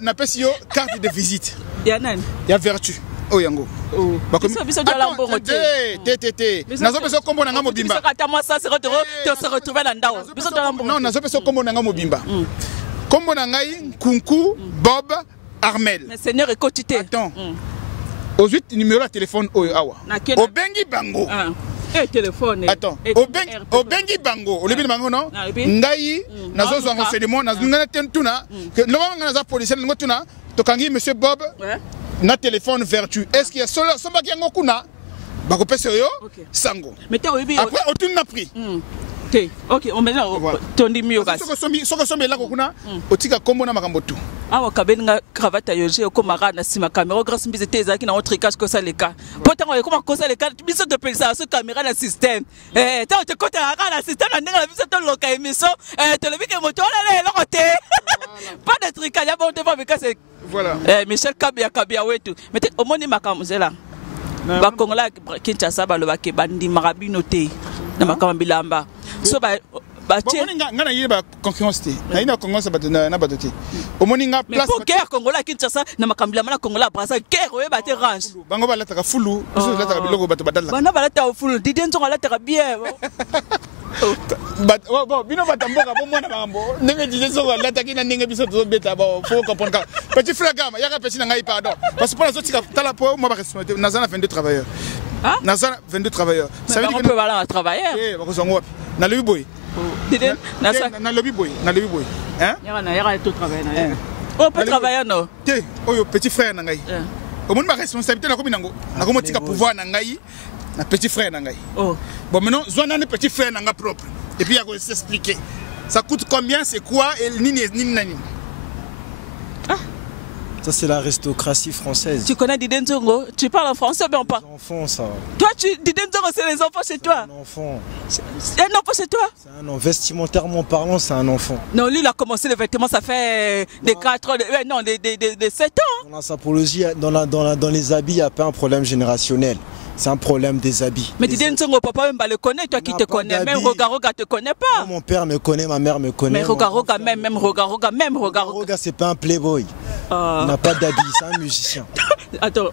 n'a pas si carte de visite. Il y a Vertu. Oh Yango. Kunku, Bob, Armel. Le Seigneur est quotidien. Attends. Aux 8 numéros de téléphone, au Bengi Bango. Téléphone. Attends. Au Bengi Bango. Au Bengi Bango, non? Ndaï, Nazo Zongo Sédémon, Nazo Tuna, que l'homme n'a policier, Tuna, Tokangi, monsieur Bob, na téléphone Vertu. Est-ce qu'il y a solo, Samba qui a Ngokuna? Bakopé Soyo, Sango. Après, on a pris. Ok, on met là, ton mieux. Soko là, Kokuna, Otika Kombo na Makambotu. Ah, Kabenga cravate à Yogi, au Komara, na Sima caméra, grâce à Bizete, qui n'a autre cache que ça les cas. Pourtant, comment causer les cas, bisous de ça, ce caméra, le système. Tant que côté à la système, on a vu cette local émission, télévision, moto, pas de truc, il y a bon devant avec ça. Voilà. Michel Kabia, ouais, tout. Mais au moins, Makamuzela. Bakongola Kinshasa, Balobake, Bandi, Marabinote, Namakambilamba. So, ngana yeba concurrence te na ina concurrence na badote au moninga place pour guerre Congola Kinshasa na makambila na Congola Brazza guerre we ba te range bango balata ka fulu biso balata biloko bato badala bana balata fulu didenzo balata bien bon bino batamboka bo mwana bango ndenge didenzo balata kina ndenge biso to beta bon faut comprendre petit frère gama yaka petit na ngai pardon parce que pour la sortie tala po moi ba responsabilité nazana 22 travailleurs nazana 22 travailleurs ça veut dire que on peut aller travailler bakozongo wapi na lebi boy na lobby boy hein on peut travailler non oyo petit frère na ngai au monde ma responsabilité na komi nango na komo tika pouvoir na ngai na petit frère na ngai bon maintenant zona ne petit frère na nga propre et puis il faut s'expliquer ça coûte combien c'est quoi et nini Ça, c'est l'aristocratie française. Tu connais Didenzongo? Tu parles en français ou bien pas? Les enfants, ça. Toi, Didenzongo, c'est les enfants chez toi? Un enfant. C'est un enfant chez toi? C'est un enfant. Vestimentairement parlant, c'est un enfant. Non, lui, il a commencé les vêtements, ça fait des 4 ans, non, des 7 ans. Dans la sapologie, dans les habits, il n'y a pas un problème générationnel. C'est un problème des habits. Mais Didenzongo, papa même le connaît, toi qui te connais. Même Roga te connaît pas. Mon père me connaît, ma mère me connaît. Mais Roga, même Roga. Roga, c'est pas un playboy. Il n'a pas d'habits, c'est un musicien. Attends.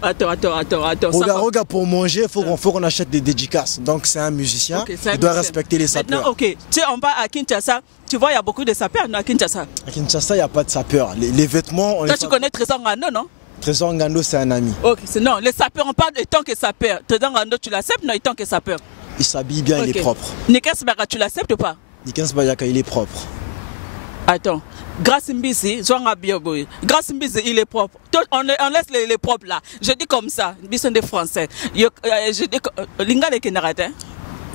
Roga, pour manger, il faut qu'on achète des dédicaces. Donc c'est un musicien, il doit respecter les sapeurs. Maintenant, ok, tu sais, on va à Kinshasa, tu vois, il y a beaucoup de sapeurs à Kinshasa. À Kinshasa, il n'y a pas de sapeurs. Les vêtements... Toi, tu connais Trésor Ngando, non? Trésor Ngando, c'est un ami. Ok, non, les sapeurs, on parle de tant que sapeur. Trésor Ngando, tu l'acceptes, non, tant que sapeur? Il s'habille bien, il est propre. Nikes Baga, tu l'acceptes ou pas? Nikes Bayaka, il est propre. Attends, Grâce Mbisi, Grâce Mbisi, il est propre. On laisse les propres là. Je dis comme ça, ils sont des Français. Je dis Lingala Kenarate.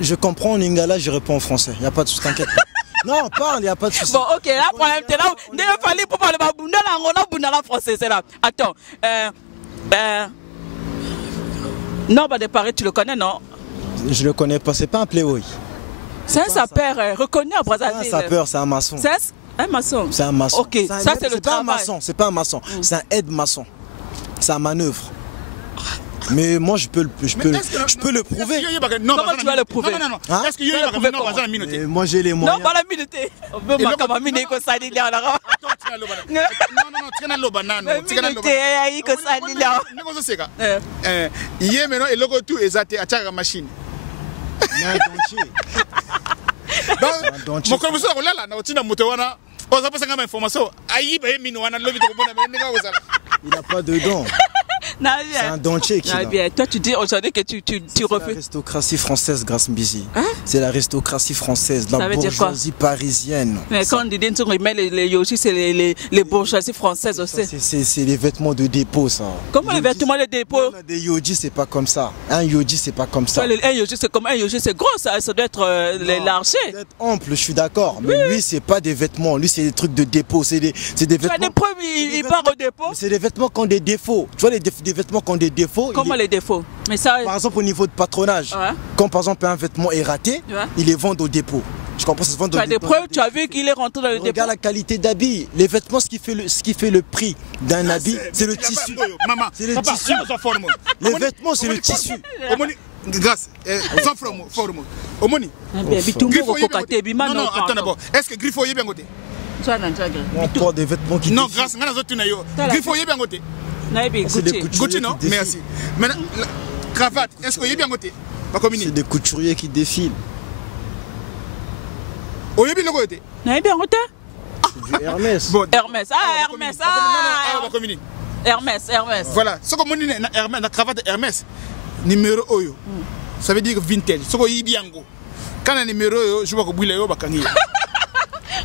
Je comprends Lingala, je réponds en français. Il n'y a pas de souci, t'inquiète pas. Non, parle, il n'y a pas de souci. Bon, ok, là, problème, t'es là. Il fallait pour parler de français, c'est là. Attends, non, bah, de Paris, tu le connais, non? Je le connais pas, c'est pas un playboy. C'est un sapeur reconnu à Brazzaville. C'est un sapeur, c'est un maçon. Un maçon. C'est un maçon. Ok, ça c'est le travail. C'est pas un maçon, c'est un aide-maçon. C'est un manœuvre. Mais moi je peux le prouver. Comment tu vas le prouver? Non. Est-ce qu'il y a une moi j'ai les moyens. Non, pas la minute. On veut ma camamine ko sali là. Machine. Il n'a pas de dents. C'est un dentier qui a. Toi, tu dis aujourd'hui que tu refuses. L'aristocratie française, Grace Mbizi. C'est l'aristocratie française, la bourgeoisie parisienne. Mais quand on dit qu'on met les yogis, c'est les bourgeoisies françaises aussi. C'est les vêtements de dépôt, ça. Comment les vêtements de dépôt? Des yogis, c'est pas comme ça. Un yogi, c'est pas comme ça. Un yogi, c'est comme un yogi, c'est gros, ça doit être largé. Ça doit être ample, je suis d'accord. Mais lui, c'est pas des vêtements. Lui, c'est des trucs de dépôt. C'est des vêtements. Tu as des preuves, il part au dépôt? C'est des vêtements qui ont des défauts. Tu vois, des vêtements qui ont des défauts. Comment les défauts? Mais ça... Par exemple, au niveau de patronage, quand par exemple un vêtement est raté, ils les vendent au dépôt. Je comprends, ça se vend au dépôt. Tu as des preuves, tu as vu qu'il est rentré dans le dépôt? Regarde la qualité d'habit. Les vêtements, ce qui fait le prix d'un habit, c'est le tissu. C'est le tissu. Les vêtements, c'est le tissu. Grâce, sans forme. Omoni. Non, attends d'abord. Est-ce que Griffo est bien côté? On porte des vêtements qui. Non, grâce, Griffo est bien côté. C'est des couturiers. Gucci, non? Merci. Maintenant, cravate, est-ce qu'il est bien côté? C'est des couturiers qui défilent. Au début, le côté. C'est du Hermès. Hermès. Hermès. Voilà. Ce que je dis, Hermès, la cravate Hermès, numéro Oyo. Ça veut dire vintage. Ce que je dis, quand le numéro Oyo, je vois que vous voulez bakangi.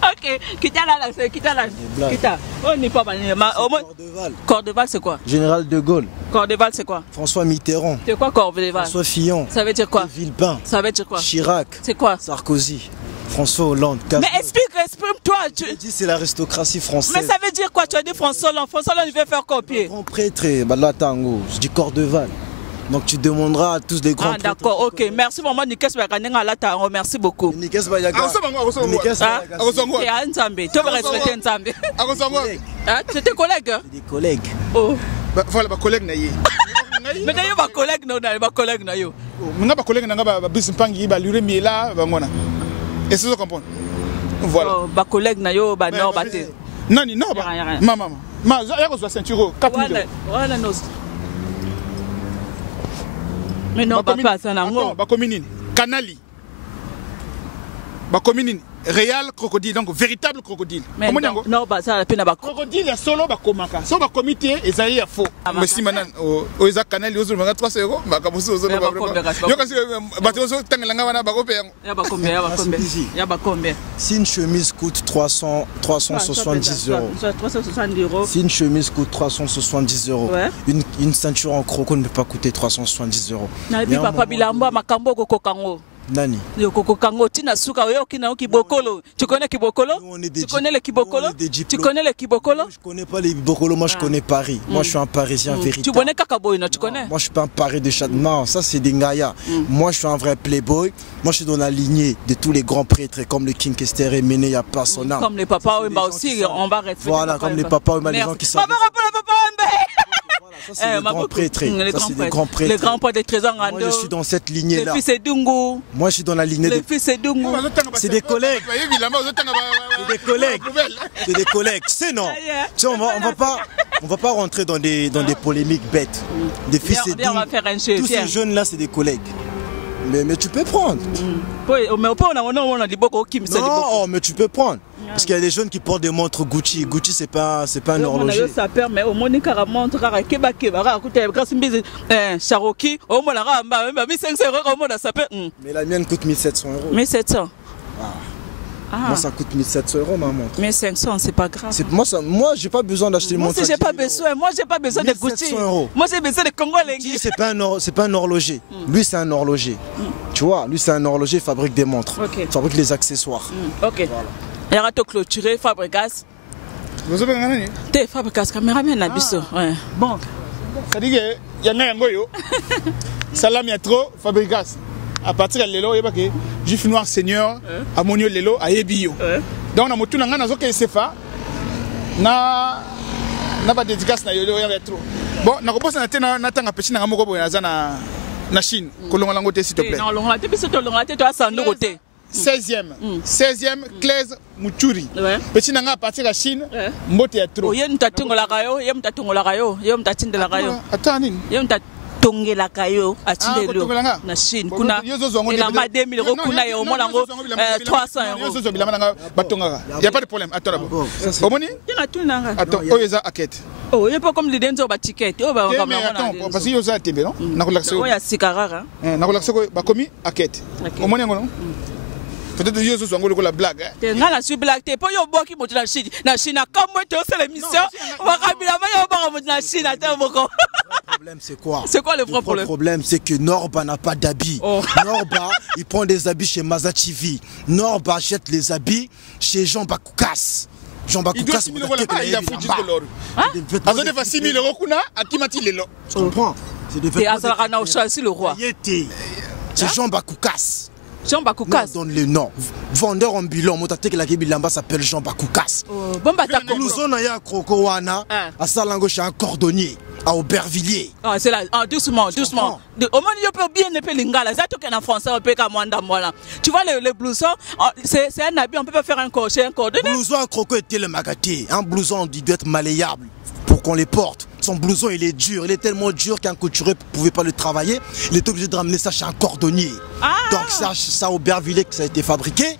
Ok, quitte là. On n'est pas mal. Cordeval, c'est quoi? Général de Gaulle. Cordeval, c'est quoi? François Mitterrand. C'est quoi Cordeval? François Fillon. Ça veut dire quoi? Villepin. Ça veut dire quoi? Chirac. C'est quoi? Sarkozy. François Hollande. Mais exprime-toi. Tu dis c'est l'aristocratie française. Mais ça veut dire quoi? Tu as dit François Hollande. François Hollande, il veut faire copier. Grand prêtre, là tango. Je dis Cordeval. Donc tu demanderas à tous les grands prêtres. D'accord, ok. Merci maman Nikes Baganenga la tango. Merci beaucoup. Nikes Bayaga. C'est tes collègues? Des collègues. Oh. Voilà, ma collègue naïe. Mais d'ailleurs, ma collègue, non, ma collègue naïe. Ma collègue n'a pas bismpangi, balure miela, bangona. Est-ce que vous comprenez? Voilà. Ma collègue naïe, bah non, bah t'es. Non, non, maman. Ma, il y a une ceinture, 4 millions. Voilà, non. Mais non, pas ça, non. Bakominin, Canali. Bakominin, réel crocodile, donc véritable crocodile. Mais non, bah ça, la peine à crocodile, il y a solo bakomaka. So bakomité, et ça y est faux. Mais si maintenant, au Isaac Canal, il y a 300 €. Bakamusu, il y a combien? Si une chemise coûte 370 €. 370 €. Si une chemise coûte 370 €, une ceinture en croco ne peut pas coûter 370 €. Nani? Tu connais Kibokolo? Tu connais les Kibokolo? Tu connais les Kibokolo? Je connais pas les Kibokolo, moi je connais Paris. Moi je suis un Parisien véritable. Tu connais Kakaboy, tu connais? Moi je suis pas un Paris de chat. Non, ça c'est des Ngaya. Moi je suis un vrai playboy. Moi je suis dans la lignée de tous les grands prêtres comme le King Kester et Méné, il y a personne. Comme les papas, aussi, on va rester. Voilà, comme les papas, les gens qui savent. Ça, c'est les grands prêtres. Les grands prêtres des trésors. Moi, je suis dans cette lignée-là. Le fils de Dungu. Moi, je suis dans la lignée Le fils de Dungu. C'est des collègues. C'est des collègues. C'est des collègues. C'est non. Tu sais, on va pas rentrer dans des polémiques bêtes. Des fils de Dungu. Tous ces jeunes-là, c'est des collègues. Mais tu peux prendre. Non, mais tu peux prendre. Parce qu'il y a des jeunes qui portent des montres Gucci. Gucci, c'est pas un horloger. Ça permet au monde de montre mais la mienne coûte 1700 €. 1700. Moi, ça coûte 1700 € ma montre. 1500, c'est pas grave. Moi, j'ai pas besoin d'acheter une montre. Moi, j'ai pas besoin. Moi, j'ai pas besoin de Gucci. Moi, j'ai besoin de Congolais. C'est pas un horloger. Lui, c'est un horloger. Tu vois, lui, c'est un horloger, il fabrique des montres. Il fabrique les accessoires. Ok. Il y a tout clôturé, Fabregas. Vous avez gagné? T'es Fabregas, caméraman à Bisso. Bon, ça dit qu'il y a un goyo. Salam Yatro, Fabregas. À partir de l'élo, il y a que Juif Noir Seigneur, Amonio Lelo, à Ebio. Donc, on a monté dans un CFA. Na pas dédicace na yolo rétro. Bon, na ko posa na tena na tanga pesi na moko boya na Chine. Kolonga lango te s'il te plaît. Non, longa te biso to longa te to asando côté. 16e Claise Muchuri. Petit nanga à partir de Chine, mbote ya trop. Yem tatungo la rayo, yem tatungo la rayo, yem tatinde la rayo. Attends nini? Yem tat tongela kayo atindelo na Chine kuna elamba 2000 euros kuna yo molango 300 euros yozo bilamba nanga batongaka y a pas de problème attends d'abord omoni tina tunanga attends oyeza akete oh y a pas comme les denzo ba ticket oh ba mais attends parce que yoza tembe non nakola oh ya sikarara nakola soko bakomi akete omoni ngo non peut-être yozo zongo lokola blague te ngana su blague te po yo boki moto na Chine comme to c'est l'émission ba kabila ba yo ba moto na Chine ata boko. Le problème c'est quoi? C'est quoi le vrai problème? Le problème c'est que Norba n'a pas d'habits. Oh. Norba, il prend des habits chez Mazachivi. Norba achète les habits chez Jean Bakoukas. Jean Bakoukas, il a foutu de l'or. A donné 6 000 euros kuna à qui m'a-t-il les lots? Tu comprends? C'est des vêtements. C'est le roi. C'est Jean Bakoukas. Jean Bakoukas. Donne le nom. Vendeur ambulant, motatek la Gibilamba s'appelle Jean Bakoukas. Bon bata Blouson aya kroko wana, à Salango chez un cordonnier, à Aubervilliers. Ah c'est là, doucement. Au moins il peut bien ne pas lingala, ça tout en français on peut comme moi. Tu vois le blouson, c'est un habit, on peut pas faire un cordonnier. Blouson à croco était le magaté, un blouson il doit être malléable pour qu'on les porte. Son blouson il est dur, il est tellement dur qu'un couturier ne pouvait pas le travailler. Il est obligé de ramener ça chez un cordonnier. Donc ça au Aubervilliers que ça a été fabriqué.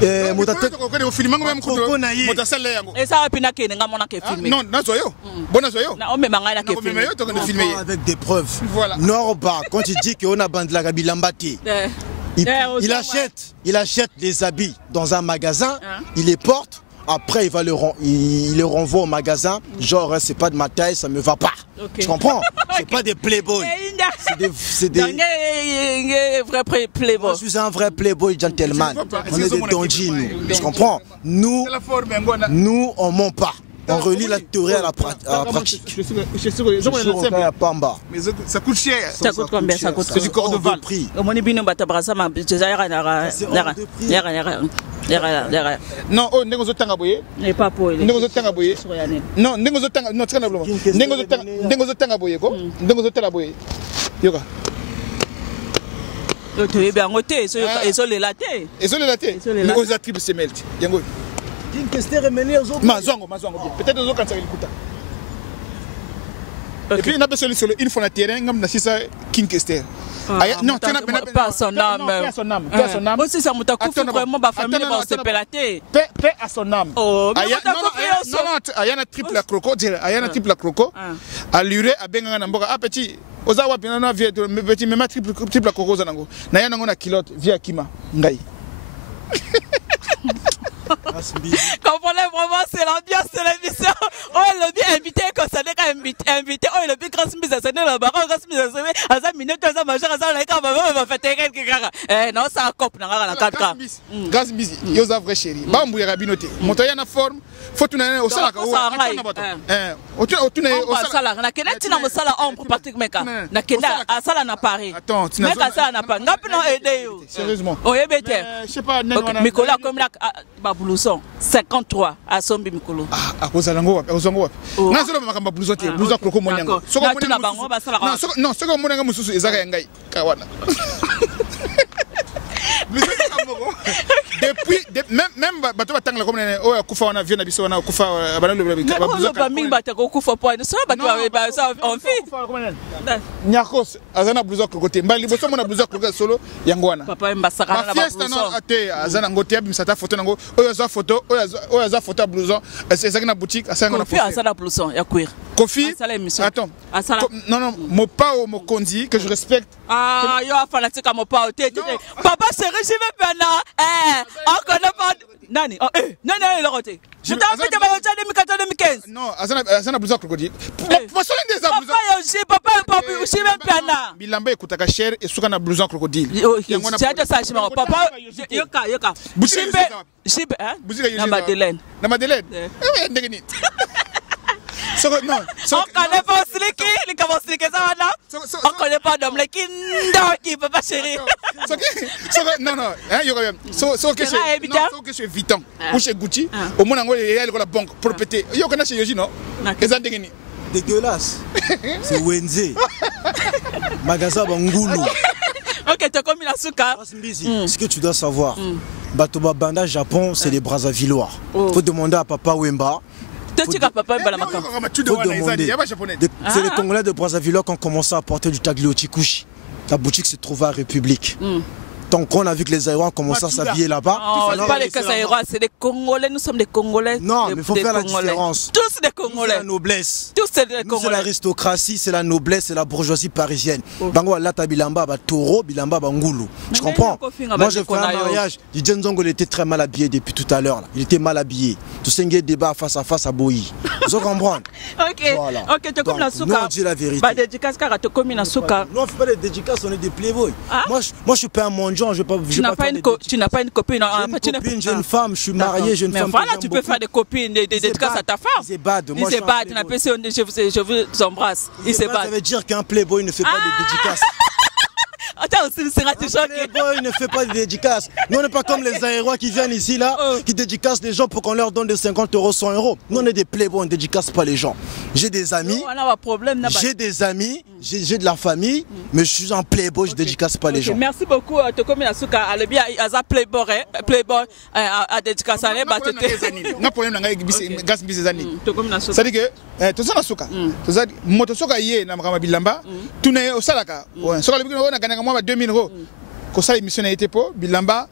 Et ça a pu filmé. Non, nazoyo. Bon nazoyo. Avec des preuves. Voilà. Norba, quand il dit qu'on a bandé la Gabilambati, il achète les habits dans un magasin, il les porte. Après, il les renvoie au magasin. Genre, c'est pas de ma taille, ça me va pas. Tu comprends? C'est pas des playboys. C'est des vrais playboys. Je suis un vrai playboy gentleman. On est des donjis, nous. Tu comprends? Nous, on ment pas. On relie la théorie à la pratique. Ça coûte cher. Ça coûte combien? Ça coûte c'est du corps de val. Non, oh, ndenge ozotanga boye. Ne pas pour ndenge ozotanga boye. Non, ndenge ozotanga non tsana bloma. Ndenge ozotanga boye ko. Ndenge ozotala boye. Yoka. To yeba ngote eso le latte. Eso le latte. Ndenge oza triple semelt. Yango. King Kester remené aux autres. Mazongo. Peut-être aux autres quand ça va écouter. Et puis on a besoin de une fois na terrain, ngam na sisa King Kester. Non, pas son âme. Aussi ça m'a coupé vraiment ma famille va se pélater. Paix à son âme. Oh, non, ayana triple la croco, ayana triple la croco. Alluré à benga na mboka. Ah petit, ozawa bien na vie petit même triple la croco zanango. Na yana ngona kilote via kima ngai. Comprenez vraiment, c'est l'ambiance de l'émission. Oh, le bien invité, quand ça n'est qu'à invité. Oh, le bien grâce mise à ce n'est la baronne, grâce mise à ce n'est à sa minute, à sa majeur, à sa laïka, va faire quelqu'un. Eh, non, ça a cop, n'a rien à 4 grâce mise, yosa vrai chéri. Bambou ya rabinoté. Montoya na forme, faut tout au salaire. Au salaire, na kena tina mo salaire ombre Patrick Meka. Na kena a salaire na Paris. Attends, tu n'as pas ça na pas. Ngap non aider yo. Sérieusement. Oh, yebete. Je sais pas, Nicolas comme la blouson 53 à Sombi Mikolo. Ah, ozango wapi. Na solo makamba blouson te, blouson kroko monyango. Soko monyango bango ba sala. Non, soko monyango mususu ezaka ngai. Kawana. Depuis même bato batangala comme oya kufa wana vieux na biso wana kufa bana le blouson ba mingi batako kufa point. So bato ba ça en fait. Nyakos azana blouson kokote mbali boso mona blouson kokote solo yango wana. Papa mbasaka na ba blouson. Non ate azana ngote abi misata photo nango oya za photo oya za photo blouson ezaki na boutique asanga na photo. Kofi azana blouson ya cuir. Kofi. Attends. Non Mopao Mokonzi que je respecte. Ah yo fanatique à Mopao papa chéri je vais pas là. On connaît pas Nani. Non il a roté. Je t'ai fait de 2015. Non, azana blouson crocodile. Façon des blouson. Papa je vais pas là. Bilamba ekutaka cher et suka na blouson crocodile. C'est ça je papa yoka. Shibe na Madeleine. Na Madeleine. Ndenge ni. On connaît pas Sliki, il commence à expliquer ça maintenant. On connaît pas d'homme qui papa chéri. Non, que chez Vuitton ou chez Gucci, au moins il y a la banque propriété. Il y a chez Yoji, non? Dégueulasse. C'est Wenze. Magasin Bangoulou. Ok, tu as commis la souka. Ce que tu dois savoir, Batoba Banda Japon, c'est les Brazzavillois. Faut demander à Papa Wemba. C'est les Congolais de Brazzaville qui ont commencé à apporter du tagliotikushi. La boutique se trouve à République. Donc on a vu que les Aïrois ont commencé à s'habiller là-bas. Non, pas les Aïrois, c'est des Congolais, nous sommes des Congolais. Non, mais il faut faire la différence. Tous des Congolais. C'est la noblesse. Tous des Congolais. C'est l'aristocratie, c'est la noblesse, c'est la bourgeoisie parisienne. Bango Lata Bilamba, Toro, Bilamba, Bangoulou. Tu comprends? Moi j'ai fait un mariage. Didier Nzongo était très mal habillé depuis tout à l'heure. Il était mal habillé. Tout ce qui est débat face à face à Boyi. Vous comprenez? Ok. Ok, tu comme la souka. Nous on dit la vérité. Bah dédicace car tu comme la souka. Nous on fait pas des dédicaces, on est des playboys. Moi je suis pas un mondial. Tu n'as pas une copine, j'ai une femme, je suis marié, j'ai une femme. Mais voilà, tu peux faire des copines, des dédicaces à ta femme. Ils se battent. Ils se battent, je vous embrasse. Ils se battent. Ça veut dire qu'un playboy ne fait pas de dédicaces. Attends, un playboy ne fait pas de dédicaces. Nous on n'est pas comme les Aérois qui viennent ici là, qui dédicacent les gens pour qu'on leur donne des 50 €, 100 €. Nous on est des playboys, on ne dédicace pas les gens. J'ai des amis, j'ai de la famille, mais je suis un playboy, je ne dédicace pas les gens. Merci beaucoup, Tokomi Nasuka. Alebi aza playboy à dédicace à l'eba tete. Na problème nanga gas mbisi zani. Tokomi Nasuka. C'est dire que toza Nasuka. Toza moto soka yé na makama bilamba, tune osalaka. Soka lebi na kananga mwa 2000 €. Ko sala émission na été po bilamba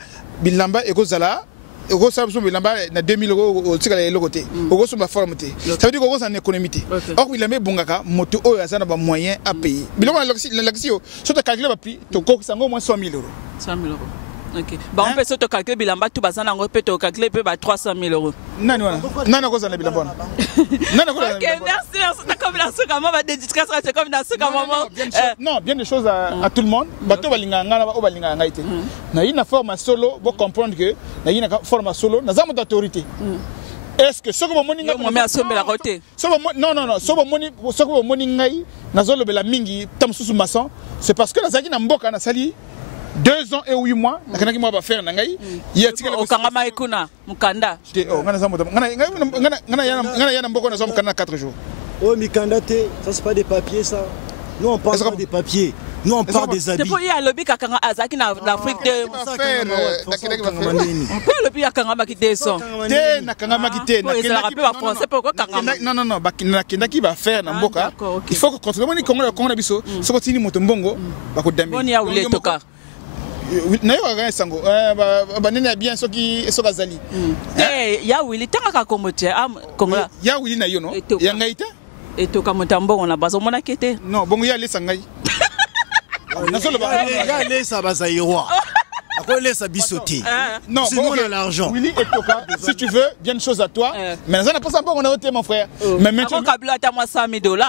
et kozala. Ego sabso bilamba na 2000 € au tikala yelo côté. Ego so ma forme té. Ça veut dire que c'est en économie. Or bilamba bongaka moto oyo azana ba moyen à payer. Bilamba l'action, so to calculer ba prix, to ko sango moins 100 000 €. 100 000 €. Ok. Bah on peut se calculer bilamba tout bazana ngo peut to calculer peu ba 300 000 €. Nani wana? Nana ko zana bilamba. Nana ko. OK, merci. C'est comme la souka maman dédicace c'est comme la souka maman. Non, bien des choses à tout le monde. Bato balinga ngana ba balinga ngaité. Na ina forme solo, vous comprendre que na ina forme solo, na zamu d'autorité. Est-ce que ce que vous moninga moi mais asombe la côté. Non, ce que vous moninga na zolo bela mingi tam susu maçon, c'est parce que na zaki na mboka na sali 2 ans et 8 mois, nakana ki moi ba faire na ngai. Yetika o kangama ikuna mukanda. Ngana zamu ngana yana mboko na zamu kana 4 jours. Oh Mikanda te, ça c'est pas des papiers ça. Nous on parle pas des papiers. Nous on parle des habits. C'est pour y a lobby kakanga azaki na l'Afrique de on peut lobby kakanga ki descend. Te na kanga makite na kenda ki ba français pourquoi kanga. Non, na kenda ki ba faire na mboka. Il faut que contre moni Congo na biso, so ko tini moto mbongo ba ko dami. Boni ya ule toka. Na yo ga sango ba nene bien soki zali. Ya wili tanga ka komote Congo. Ya wili na yo no. Ya ngaita. Et to kamutambo on a bazo mona kete. Non, bongo ya lesa ngai. Ya lesa bazaïrois. Après laisse bisoter. Non, c'est nous on a l'argent. Willy et Toka, si tu veux, bien une chose à toi. Mais ça n'a pas ça on a ôté mon frère. Mais maintenant kabla ta moi 100 000 $.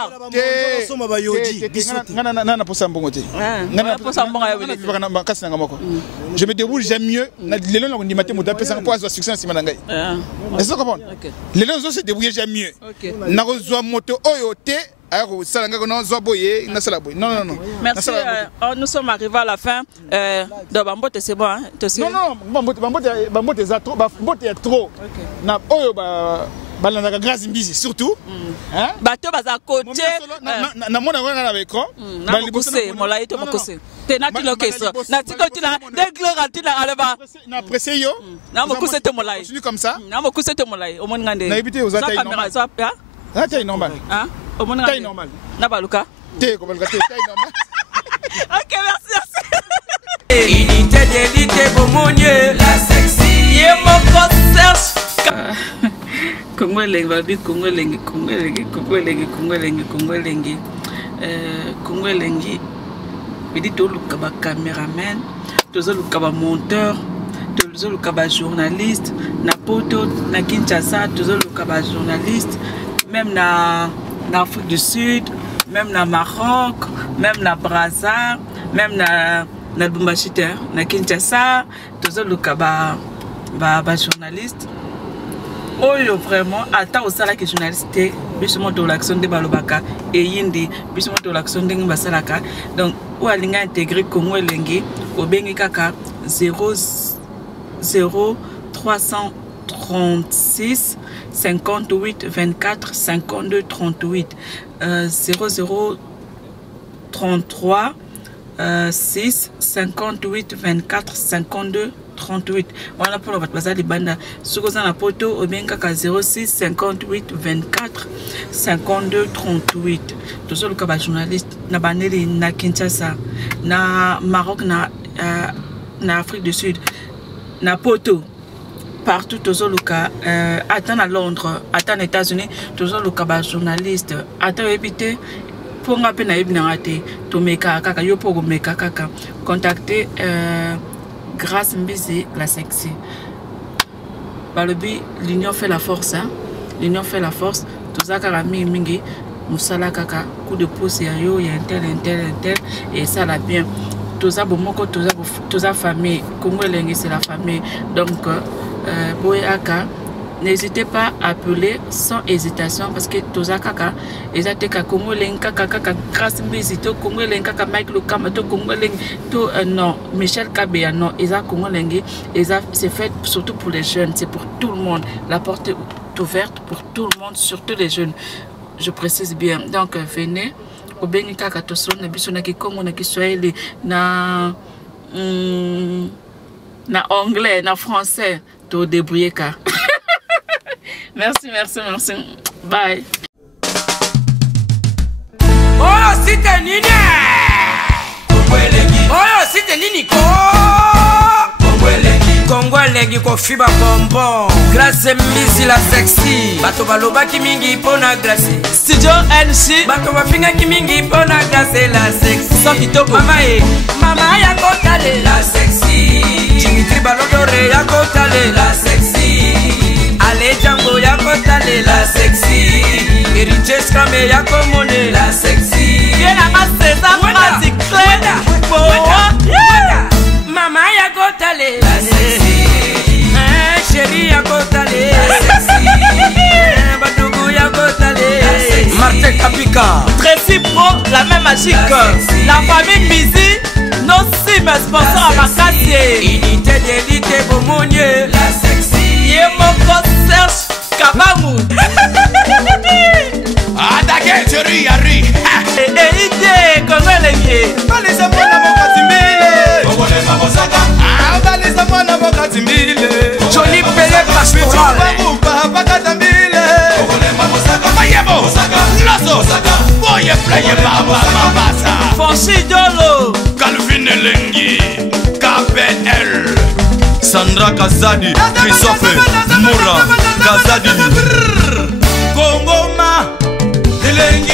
Soma ba yodi bisoter. Nana pas ça bon côté. Nana pas ça bon ya Willy. Je me débrouille j'aime mieux. Les gens on dit maté mo taper ça pour avoir succès si manangai. Est-ce que tu comprends? Les gens se débrouiller j'aime mieux. Na rezo moto oyoté. Non. Merci. Nous sommes arrivés à la fin. De Bambote, c'est bon. Hein? Non, Bambote est trop. Balandaka grâce mbisi surtout bato baza côté na mona wana na écran na mokuse molai to mokuse te na tilo keso na tiko tina de gloire tina aleba na pressé yo na mokuse te molai continue comme ça na mokuse te molai o moni ngande na éviter aux attaques normales la taille normale o moni ngande taille normale na baluka te ko baluka taille normale. OK, merci. Unité d'élite bomonier la sexy et mon concert Congo lengi babi Congo lengi bidi to luka ba cameraman to luka ba monteur to luka ba journaliste na poto na Kinshasa to luka ba journaliste même na Afrique du Sud même na Maroc même na Brazza même na Lubumbashi na Kinshasa to luka ba journaliste. Oyo vraiment attends au sala que journaliste bisimo de l'action de balobaka et yindi bisimo de l'action de basalaka donc ou alinga intégrer Congo elengi obengi kaka 00336 58 24 52 38 0033 6 58 24 52 38. Voilà pour votre bazar de banda. Sur la poto, au bien 06 58 24 52 38. Tout ça, le cas journaliste, na baneli na Kinshasa, na Maroc, na Afrique du Sud, na poto. Partout, toujours le cas, attends à Londres, attends aux États-Unis, toujours le cas journaliste, attends éviter. Pour nga pe na ibina ngate to meka kaka yo pour meka kaka contacter Grâce Mbizi la sexy balobi l'union fait la force hein l'union fait la force tozaka la mingi musala kaka coup de pouce ya yo ya intel et ça la bien toza bomoko toza famille Congo Elengi c'est la famille donc boyaka. N'hésitez pas à appeler sans hésitation parce que toza kaka ezate ka Congo Lenka kaka Grâce Mbizi to Congo Lenka ka Mike Lokama to Congo Lengi to non Michel Kabea non eza Congo Lengi c'est fait surtout pour les jeunes, c'est pour tout le monde, la porte est ouverte pour tout le monde, surtout les jeunes, je précise bien. Donc venez au bengi kaka to so na biso na Kikongo na Kiswahili na anglais na français to débrouiller ka. Merci. Bye. Oh, c'était Nini. Oh, c'était Nini. Congo Elengi ko fiba bonbon. Grâce Mbizi la sexy. Bato baloba ki mingi pona Grâce. Studio NC. Bato bafinga ki mingi pona Grâce la sexy. So kitoko. Mama ya kotale la sexy. Dimitri Balodore ya kotale la sexy. Ale Django ya kotale la sexy. Heritage Kame ya komone la sexy. Viens à César Magic Mama ya kotale la sexy. Chérie ya kotale la sexy. Batougou ya kotale la sexy. Martin Kapika Tracy Pro, la même magique. La famille Mbizi, nos sim sponsors à Makassi. Unité d'élite Bomonier la sexy. Yemoko Serge Kabamu. Adake Chori Yari. Ide Congo Elengi. Balisa mwana mokatimbile. Kongole mabosaka. Balisa mwana mokatimbile. Johnny Pele Pastoral. Bakatambile. Kongole mabosaka. Mayebo. Lazo. Boye playe baba mabasa. Fonsi Dolo. Calvin Elengi. KPL. Sandra Kazadi. Christophe Moura. Kazadi. Kongoma Elengi.